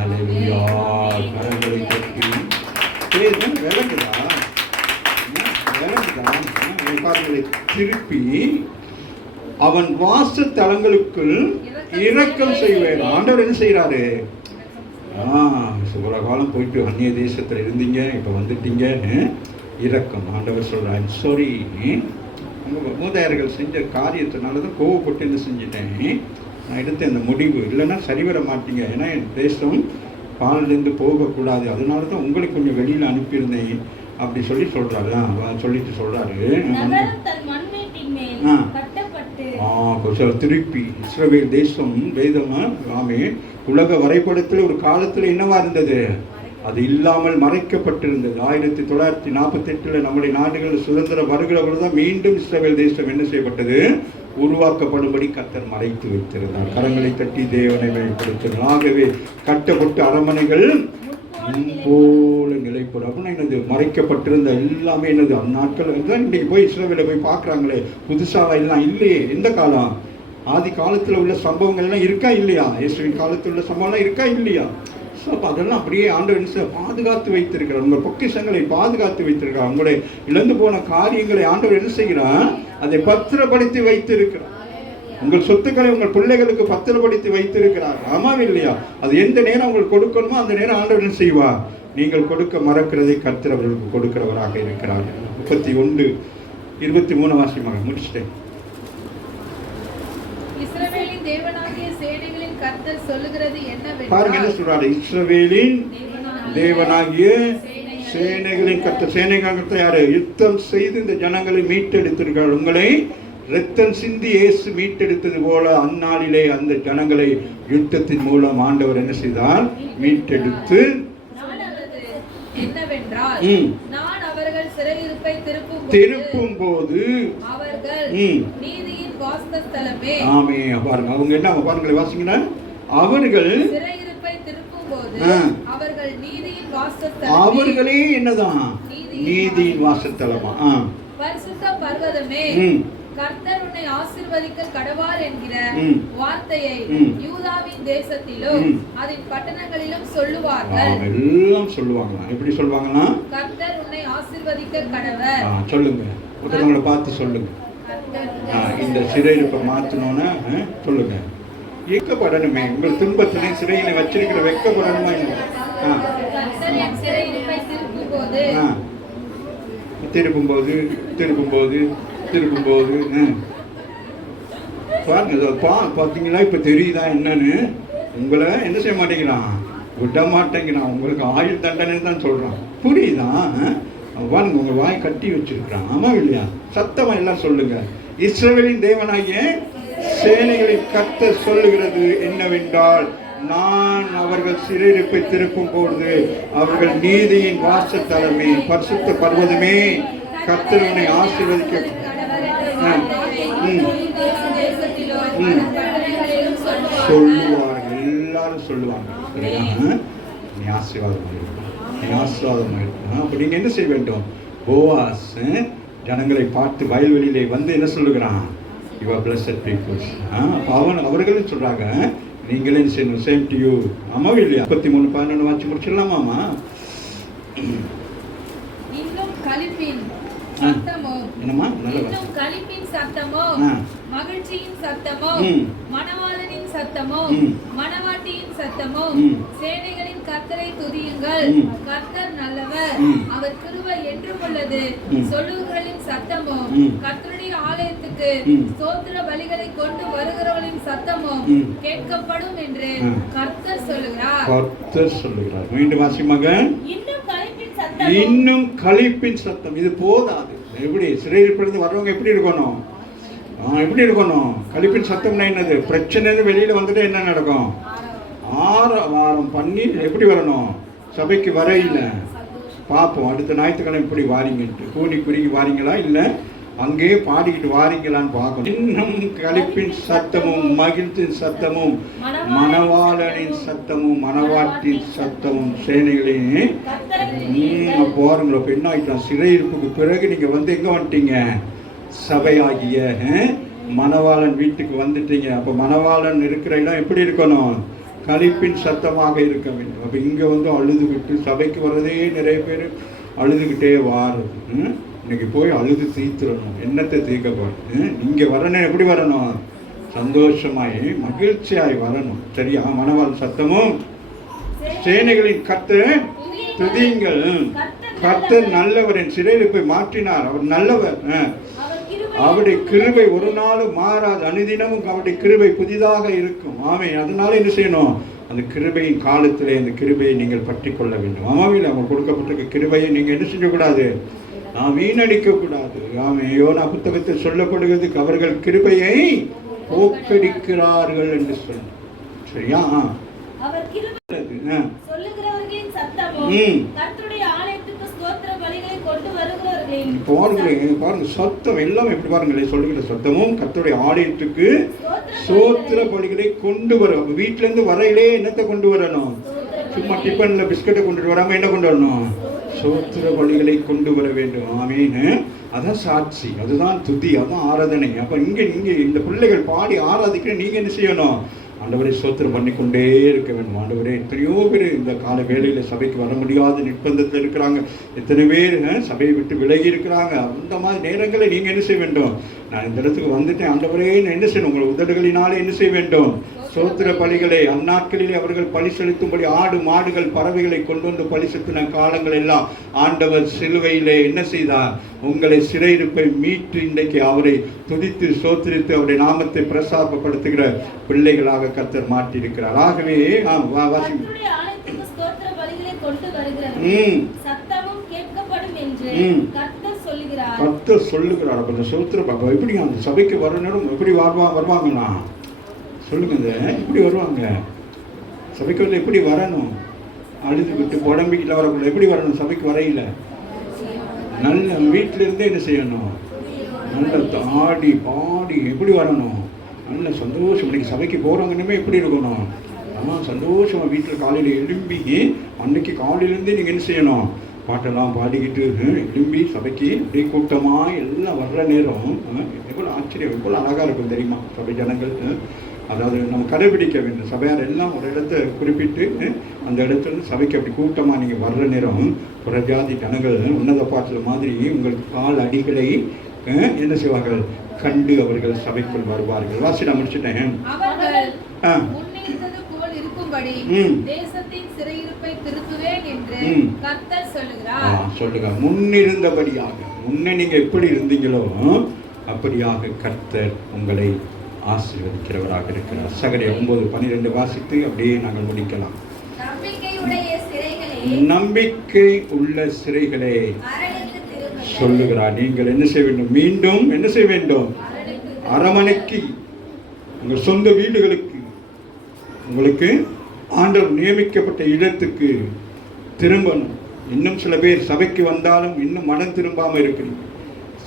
திருப்பி அவன் வாசத்தலங்களுக்குள் இரக்கம் செய்வார். ஆண்டவர் என்ன செய்யறாரு? சுவர காலம் போயிட்டு அந்நிய தேசத்துல இருந்தீங்க, இப்ப வந்துட்டீங்கன்னு இரக்கம். ஆண்டவர் சொல்றான், சாரி, உங்க மூதாதையர்கள் செஞ்ச காரியத்தினாலதான் கோவப்பட்டு என்ன செஞ்சிட்டேன், நான் எடுத்த இந்த முடிவு, இல்லைன்னா சரிவர மாட்டீங்க. ஏன்னா என் தேசம் பாலிலிருந்து போகக்கூடாது, அதனால தான் உங்களை கொஞ்சம் வெளியில் அனுப்பியிருந்தேன் அப்படி சொல்றாரு. சொல்லிட்டு சொல்றாரு, திருப்பி இஸ்ரவேல் தேசம் வேதமா உலக வரைபடத்தில் ஒரு காலத்தில் என்னவா இருந்தது? அது இல்லாமல் மறைக்கப்பட்டிருந்தது. 1948 நம்முடைய நாடுகள் சுதந்திரம் வருகிற பொழுதுதான் மீண்டும் இஸ்ரவேல் தேசம் என்ன செய்யப்பட்டது? உருவாக்கப்படும்படி கர்த்தர் மறைத்து வைத்திருந்தார். கரங்களை தட்டி தேவனை வெளிப்படுத்தினார். ஆகவே கட்டப்பட்ட அரண்மனைகள் போல நிலைப்படும். அப்படின்னா என்னது? மறைக்கப்பட்டிருந்த எல்லாமே என்னது? அந்நாட்கள் தான். இன்னைக்கு போய் இஸ்ரவேலை போய் பார்க்குறாங்களே, புதுசாக எல்லாம் இல்லையே. எந்த காலம்? ஆதி காலத்தில் உள்ள சம்பவங்கள் எல்லாம் இருக்கா இல்லையா? இயேசுவின் காலத்தில் உள்ள சம்பவம்லாம் இருக்கா இல்லையா? ஸோ அப்போ அதெல்லாம் அப்படியே ஆண்டவர் பாதுகாத்து வைத்திருக்கிறார். உங்கள் பொக்கிஷங்களை பாதுகாத்து வைத்திருக்கிறார். உங்களுடைய இழந்து போன காரியங்களை ஆண்டவர் என்ன செய்கிறார்? அதை பத்திரப்படுத்தி வைத்திருக்கிறார். உங்கள் சொத்துக்களை உங்கள் பிள்ளைகளுக்கு பத்திரப்படுத்தி வைத்திருக்கிறார். ஆமாம் இல்லையா? அது எந்த நேரம் உங்களுக்கு கொடுக்கணுமோ அந்த நேரம் ஆண்டவர் என்ன செய்வார்? நீங்கள் கொடுக்க மறக்கிறதை கர்த்தர் அவர்களுக்கு கொடுக்கிறவராக இருக்கிறார். 31:23 வாசியமாக முடிச்சிட்டேன். இஸ்ரவேலின் தேவனாகிய சேனைகளின் கர்த்தர் சொல்லுகிறது என்னவென்றால், பாருங்க என்ன சொல்றாரு? இஸ்ரவேலின் தேவனாகிய சேனைகளின் கர்த்தர். சேனைகளின் கர்த்தர் யாரு? யுத்தம் செய்து இந்த ஜனங்களை மீட்டெடுத்திருக்கிறார். உங்களை இரத்தம் சிந்தி இயேசு மீட்டெடுத்தது போல அந்நாளிலே அந்த ஜனங்களை யுத்தத்தின் மூலம் ஆண்டவர் என்ன செய்தார்? மீட்டெடுத்து என்னவென்றால், நான் அவர்கள் சிறையிருப்பை திருப்பும் போது அவர்கள் நீதியின் வாசஸ்தலமே. ஆமே. பாருங்க அவங்க என்ன பாருங்களே, வாசிங்கன்னா அவர்கள் சிறையிருப்பை திருப்பும் போது அவர்கள் நீதியின் வாசஸ்தலமே. அவர்களே என்னதான்? நீதியின் வாசஸ்தலமா? பரிசுத்த பர்வதமே, கர்த்தர் உன்னை ஆசீர்வதிக்க கடவார் என்கிற வார்த்தையை யூதாவின் தேசத்திலும் அதன் பட்டணங்களிலும் சொல்லுவார்கள். எல்லாம் சொல்லுவாங்க. எப்படி சொல்லுவாங்கன்னா, கர்த்தர் உன்னை ஆசீர்வதிக்க கடவர். சொல்லுங்க, ஒருத்தவங்களை பார்த்து சொல்லுங்க. இந்த சிறையிருப்பை மாற்றணும்னா சொல்லுங்க. வெட்கப்படணுமே. உங்கள் துன்பத்தினை சிறையில வச்சிருக்கிற வெட்கப்படணுமா இல்லை? கர்த்தர் என் சிறையிருப்பை திருப்பும்போது திருப்பும்போது திருப்பும்போது திருப்பும்போது பாருங்க, பார்த்தீங்களா? இப்போ தெரியுதா என்னன்னு? உங்களை என்ன செய்ய மாட்டேங்கிறான், விட மாட்டேங்கிறான். உங்களுக்கு ஆயுள் தண்டனை தான் சொல்றான். புரியுதா? பாருங்க, உங்க வாய் கட்டி வச்சிருக்கிறான். ஆமா இல்லையா? சத்தமா எல்லாம் சொல்லுங்க. இஸ்ரவேலின் தேவனாகிய சேனைகளின் கர்த்தர் சொல்லுகிறது என்னவென்றால், நான் அவர்கள் சிறையிருப்பை திருப்பும் பொழுது அவர்கள் நீதியின் வாசத்தலமே பரிசுத்த பர்வதமே கர்த்தர் உன்னை ஆசீர்வதிக்க சொல்லுவார்கள். எல்லாரும் சொல்லுவாங்க, நீ ஆசீர்வாதம் நீ ஆசீர்வாதம் ஆயிருக்கும். அப்ப நீங்க என்ன செய்ய வேண்டும்? போவாஸ் ஜனங்களை பார்த்து வயல்வெளியிலே வந்து என்ன சொல்லுகிறான்? You are blessed peoples. அவர்களும் சொல்றாங்க, நீங்களே செய்யணும். Same to you. ஆமா இல்லையா? 33:11 வாட்சி முடிச்சிடலாமாமா? இன்னும் களிப்பின் சத்தமோ, என்னமா இன்னும் களிப்பின் சத்தமோ, மகிழ்ச்சியின் சத்தமோ, மணவாளனின் சத்தமோ, மணவாட்டியின் சத்தமோ, சேனைகளின் கர்த்தரை துதியுங்கள், கர்த்தர் நல்லவர், அவர் கிருபை என்றும் உள்ளது, சொல்லுகிறவர்களின் சத்தமோ, கர்த்தருடைய ஆலயத்துக்கு ஸ்தோத்திர பலிகளை கொண்டு வருகிறவர்களின் சத்தமோ கேட்கப்படும் என்று கர்த்தர் சொல்லுகிறார். கர்த்தர் சொல்லுகிறார். மீண்டும் வாசிமாக. இன்னும் களிப்பின் சத்தம். இது போதாது. எப்படி சிறையிலிருந்து வர்றவங்க எப்படி இருக்கணும்? எப்படி இருக்கணும்? களிப்பின் சத்தம்னா என்னது? பிரச்சனை வெளியில வந்துட்டு என்ன நடக்கும்? ஆரவாரம் பண்ணி எப்படி வரணும்? சபைக்கு வர இல்லை பார்ப்போம். அடுத்த ஞாயிற்றுக்கிழமை எப்படி வாரீங்கன்ட்டு. கூனி குறுகி வாரீங்களா இல்லை அங்கேயே பாடிக்கிட்டு வாரீங்களான்னு பார்க்கணும். இன்னும் களிப்பின் சத்தமும் மகிழ்ச்சியின் சத்தமும் மணவாளனின் சத்தமும் மணவாட்டின் சத்தமும் சேனைகளே போறங்களோ. இப்போ என்ன ஆகிட்டோம்? சிறையிருப்புக்கு பிறகு நீங்க வந்து எங்க வந்துட்டீங்க? சபையாகிய மணவாளன் வீட்டுக்கு வந்துட்டீங்க. அப்போ மணவாளன் இருக்கிற இடம் எப்படி இருக்கணும்? களிப்பின் சத்தமாக இருக்க வேண்டும். அப்போ இங்கே வந்து அழுதுகிட்டு சபைக்கு வர்றதே நிறைய பேர் அழுதுகிட்டே வாருது. இன்னைக்கு போய் அழுது தீர்த்துடணும். என்னத்தை தீர்க்க போறேன்? இங்கே வரணும். எப்படி வரணும்? சந்தோஷமாய் மகிழ்ச்சியாய் வரணும். சரியா? மணவாளன் சத்தமும் சேனைகளின் கர்த்தர் துதியுங்கள், கர்த்தர் நல்லவர், என் சிறையிருப்பை மாற்றினார், அவர் நல்லவர், அவருடைய கிருபை ஒரு நாளும் மாறாது, அனுதினமும் அவருடைய கிருபை புதிதாக இருக்கும். ஆமென். அதனால என்ன செய்யணும்? அந்த கிருபையின் காலத்திலே அந்த கிருபையை நீங்கள் பற்றி கொள்ள வேண்டும். ஆமாவில் அவங்க கொடுக்கப்பட்டிருக்க கிருபையை நீங்கள் என்ன செய்யக்கூடாது? நான் வீணடிக்க கூடாது. ஆமென். யோனா புத்தகத்தில் சொல்லப்படுகிறது, அவர்கள் கிருபையை போக்கடிக்கிறார்கள் என்று சொல்ல. சரியா? பாருங்க சத்தம் எல்லாம் எப்படி பாருங்களேன். சொல்லுகிற சத்தமும் கர்த்தருடைய ஆலயத்துக்கு சோத்திர பலிகளை கொண்டு வரும். வீட்டுல இருந்து வரையிலே என்னத்தை கொண்டு வரணும்? சும்மா டிஃபன்ல பிஸ்கட்டை கொண்டுட்டு வராம என்ன கொண்டு வரணும்? சோத்திர பலிகளை கொண்டு வர வேண்டும். ஆமீன். அதான் சாட்சி, அதுதான் துதி, அதுதான் ஆராதனை. அப்ப இங்க இந்த பிள்ளைகள் பாடி ஆராதிக்கிற நீங்க என்ன செய்யணும்? ஆண்டவரை சோத்திரம் பண்ணிக்கொண்டே இருக்க வேண்டும். ஆண்டவரே, எத்தனையோ பேர் இந்த கால வேளையில் சபைக்கு வர முடியாத நிர்பந்தத்தில் இருக்கிறாங்க. எத்தனை பேர் சபையை விட்டு விலகி இருக்கிறாங்க. அந்த மாதிரி நேரங்களை நீங்கள் என்ன செய்ய வேண்டும்? நான் இந்த இடத்துக்கு வந்துட்டேன் ஆண்டவரே, நான் என்ன செய்யணும்? உங்கள் உதடுகளினாலே என்ன செய்ய வேண்டும்? சோத்திர பலிகளை அந்நாட்களிலே அவர்கள் பலி செலுத்தும்படி ஆடு மாடுகள் பறவைகளை கொண்டு வந்து பலி செலுத்தின காலங்கள் எல்லாம் ஆண்டவர் சிலுவையிலே என்ன செய்தார்? உங்களை சிறையிருப்பை மீட்டு இன்றைக்கு அவரை துதித்து சோத்திரித்து அவருடைய நாமத்தை பிரசாரப்படுத்துகிற பிள்ளைகளாக கர்த்தர் மாற்றியிருக்கிறார். ஆகவே கர்த்தர் சொல்லுகிறார். அப்ப இந்த சோத்திர எப்படி அந்த சபைக்கு வர நேரம் எப்படி வருவாங்கன்னா சொல்லுங்க, எப்படி வருவாங்க? சபைக்கு வந்து எப்படி வரணும்? அழுது விட்டு புடம்பிக்கிட்ட வரக்கூடாது. எப்படி வரணும்? சபைக்கு வரையில நல்ல வீட்டில இருந்தே என்ன செய்யணும்? நல்ல ஆடி பாடி எப்படி வரணும்? நல்ல சந்தோஷம். இன்னைக்கு சபைக்கு போறவங்கன்னுமே எப்படி இருக்கணும்? சந்தோஷமா வீட்டில் காலையில் எழும்பி அன்னைக்கு காலையிலேருந்தே நீங்கள் என்ன செய்யணும்? பாட்டெல்லாம் பாடிக்கிட்டு எழும்பி சபைக்கு இப்படி கூட்டமாக எல்லாம் வர்ற நேரம் எவ்வளோ ஆச்சரியம், எவ்வளோ அழகாக இருக்கும் தெரியுமா? சபை ஜனங்கள் அதாவது நம்ம கடைபிடிக்க வேண்டும். சபையார் எல்லாம் ஒரு இடத்த குறிப்பிட்டு அந்த இடத்துல சபைக்கு அப்படி கூட்டமாக நீங்கள் வர்ற நேரம் புறஜாதி ஜனங்கள் உன்னத பாட்டில் மாதிரி உங்களுக்கு கால் அடிகளை என்ன செய்வார்கள்? கண்டு அவர்கள் சபைக்குள் வருவார்கள். வாசி நான் முடிச்சுட்டேன். அவர்கள் ஆ. முன்னிருந்தது போல் இருக்கும்படி ம். தேசத்தின் சிறையிருப்பை திருப்புவேன் என்று ம். கர்த்தர் சொல்லுகிறார். சொல்லுங்க. முன்னிருந்தபடியாக, முன்னே நீங்க எப்படி இருந்தீங்களோ அப்படியாக கர்த்தர் உங்களை ஆசீர்வதிக்கிறவராக இருக்கிறார். சகரியா 9:12 வாசித்து அப்படியே நாங்கள் முடிக்கலாம். நம்பிக்கையுடைய சிறைகளே, நம்பிக்கை உள்ள சிறைகளே அரணுக்கு திரும்புங்கள். சொல்லுகிறார். நீங்கள் என்ன செய்ய வேண்டும்? மீண்டும் என்ன செய்ய வேண்டும்? அரமனைக்கு, உங்கள் சொந்த வீடுகளுக்கு, உங்களுக்கு ஆண்டவர் நியமிக்கப்பட்ட இடத்துக்கு திரும்பணும். இன்னும் சில பேர் சபைக்கு வந்தாலும் இன்னும் மனம் திரும்பாம இருக்கிறீங்க.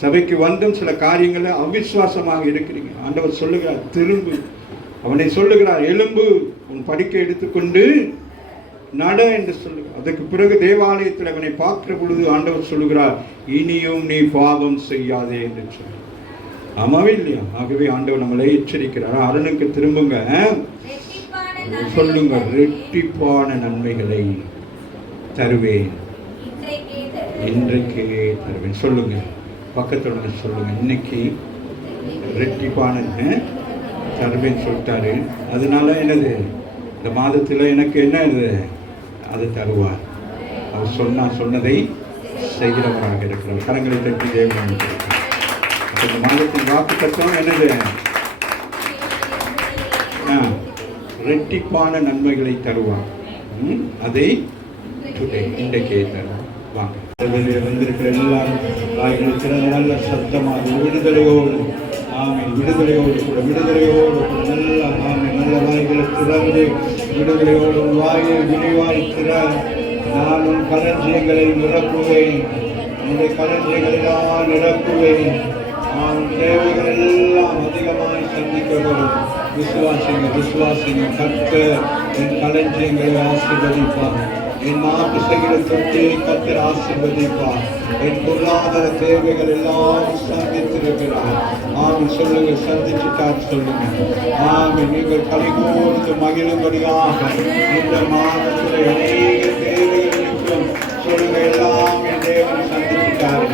சபைக்கு வந்தும் சில காரியங்களை அவிசுவாசமாக இருக்கிறீங்க. ஆண்டவர் சொல்லுகிறார், திரும்பு. அவனை சொல்லுகிறார், எலும்பு, உன் படுக்கை எடுத்துக்கொண்டு நட என்று சொல்லுகிறார். அதுக்கு பிறகு தேவாலயத்தில் அவனை பார்க்கிற பொழுது ஆண்டவர் சொல்லுகிறார், இனியும் நீ பாவம் செய்யாதே என்று சொல்லுகிறார். ஆமாவே இல்லையா? ஆகவே ஆண்டவர் நம்மளை எச்சரிக்கிறார். அரணுக்கு திரும்புங்க, சொல்லுங்க, ரெட்டிப்பான நன்மைகளை தருவேன், இன்றைக்கே தருவேன். சொல்லுங்க, பக்கத்துல சொல்லுங்க, இன்னைக்கு ரெட்டிப்பான தருவேன் சொல்லிட்டாரு. அதனால என்னது? இந்த மாதத்தில் எனக்கு என்ன இது? அது தருவார். அவர் சொன்னதை செய்கிறவராக இருக்கிறார். கரங்களை தட்டி தேவன். இந்த மாதத்தின் வாக்கு தத்துவம் என்னது? ரெட்டிப்பான நன்மைகளை தருவார். அதை இன்றைக்கே தருவார். வாங்க, வந்திருக்கிற எல்லாரும் வாய்கள் திறந்த நல்ல சத்தமாக விடுதலையோடு, ஆமை விடுதலையோடு கூட, விடுதலையோடு கூட நல்ல ஆமை நல்ல வாய்களை திறந்து விடுதலையோடு வாயை விரிவாய் திற. நான் உன் களஞ்சியங்களை நிரப்புவேன், உன்னுடைய களஞ்சியங்களெல்லாம் நிரப்புவேன். அவன் தேவைகள் எல்லாம் அதிகமாய் சந்திக்கப்படும். விசுவாசிங்க. கர்த்தர் என் களஞ்சியங்களை ஆசீர்வதிப்பார். என் நாட்டு செய்கிற தொட்டியை கர்த்தர் ஆசீர்வதிப்பார். என் பொருளாதார தேவைகள் எல்லாம் சந்தித்திருக்கிறார். ஆமாம் சொல்லுங்க, சந்திச்சுட்டார் சொல்லுங்க. ஆமாம், நீங்கள் கலிகூர்ந்து மகிழும்படியாக இந்த மாதத்தில் அநேக தேவைகள் இருக்கும். சொல்லுங்க, எல்லாம் என் தேவன் சந்திச்சுட்டாரு.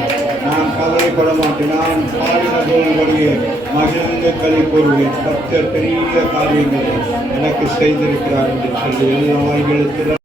நான் கவலைப்பட மாட்டேன். நான் பாடினதோடுபடியே மகிழ்ந்து களி கூறுவேன். கர்த்தர் பெரிய காரியங்களை எனக்கு செய்திருக்கிறார் என்று சொல்லி எல்லா வாய்களுக்கு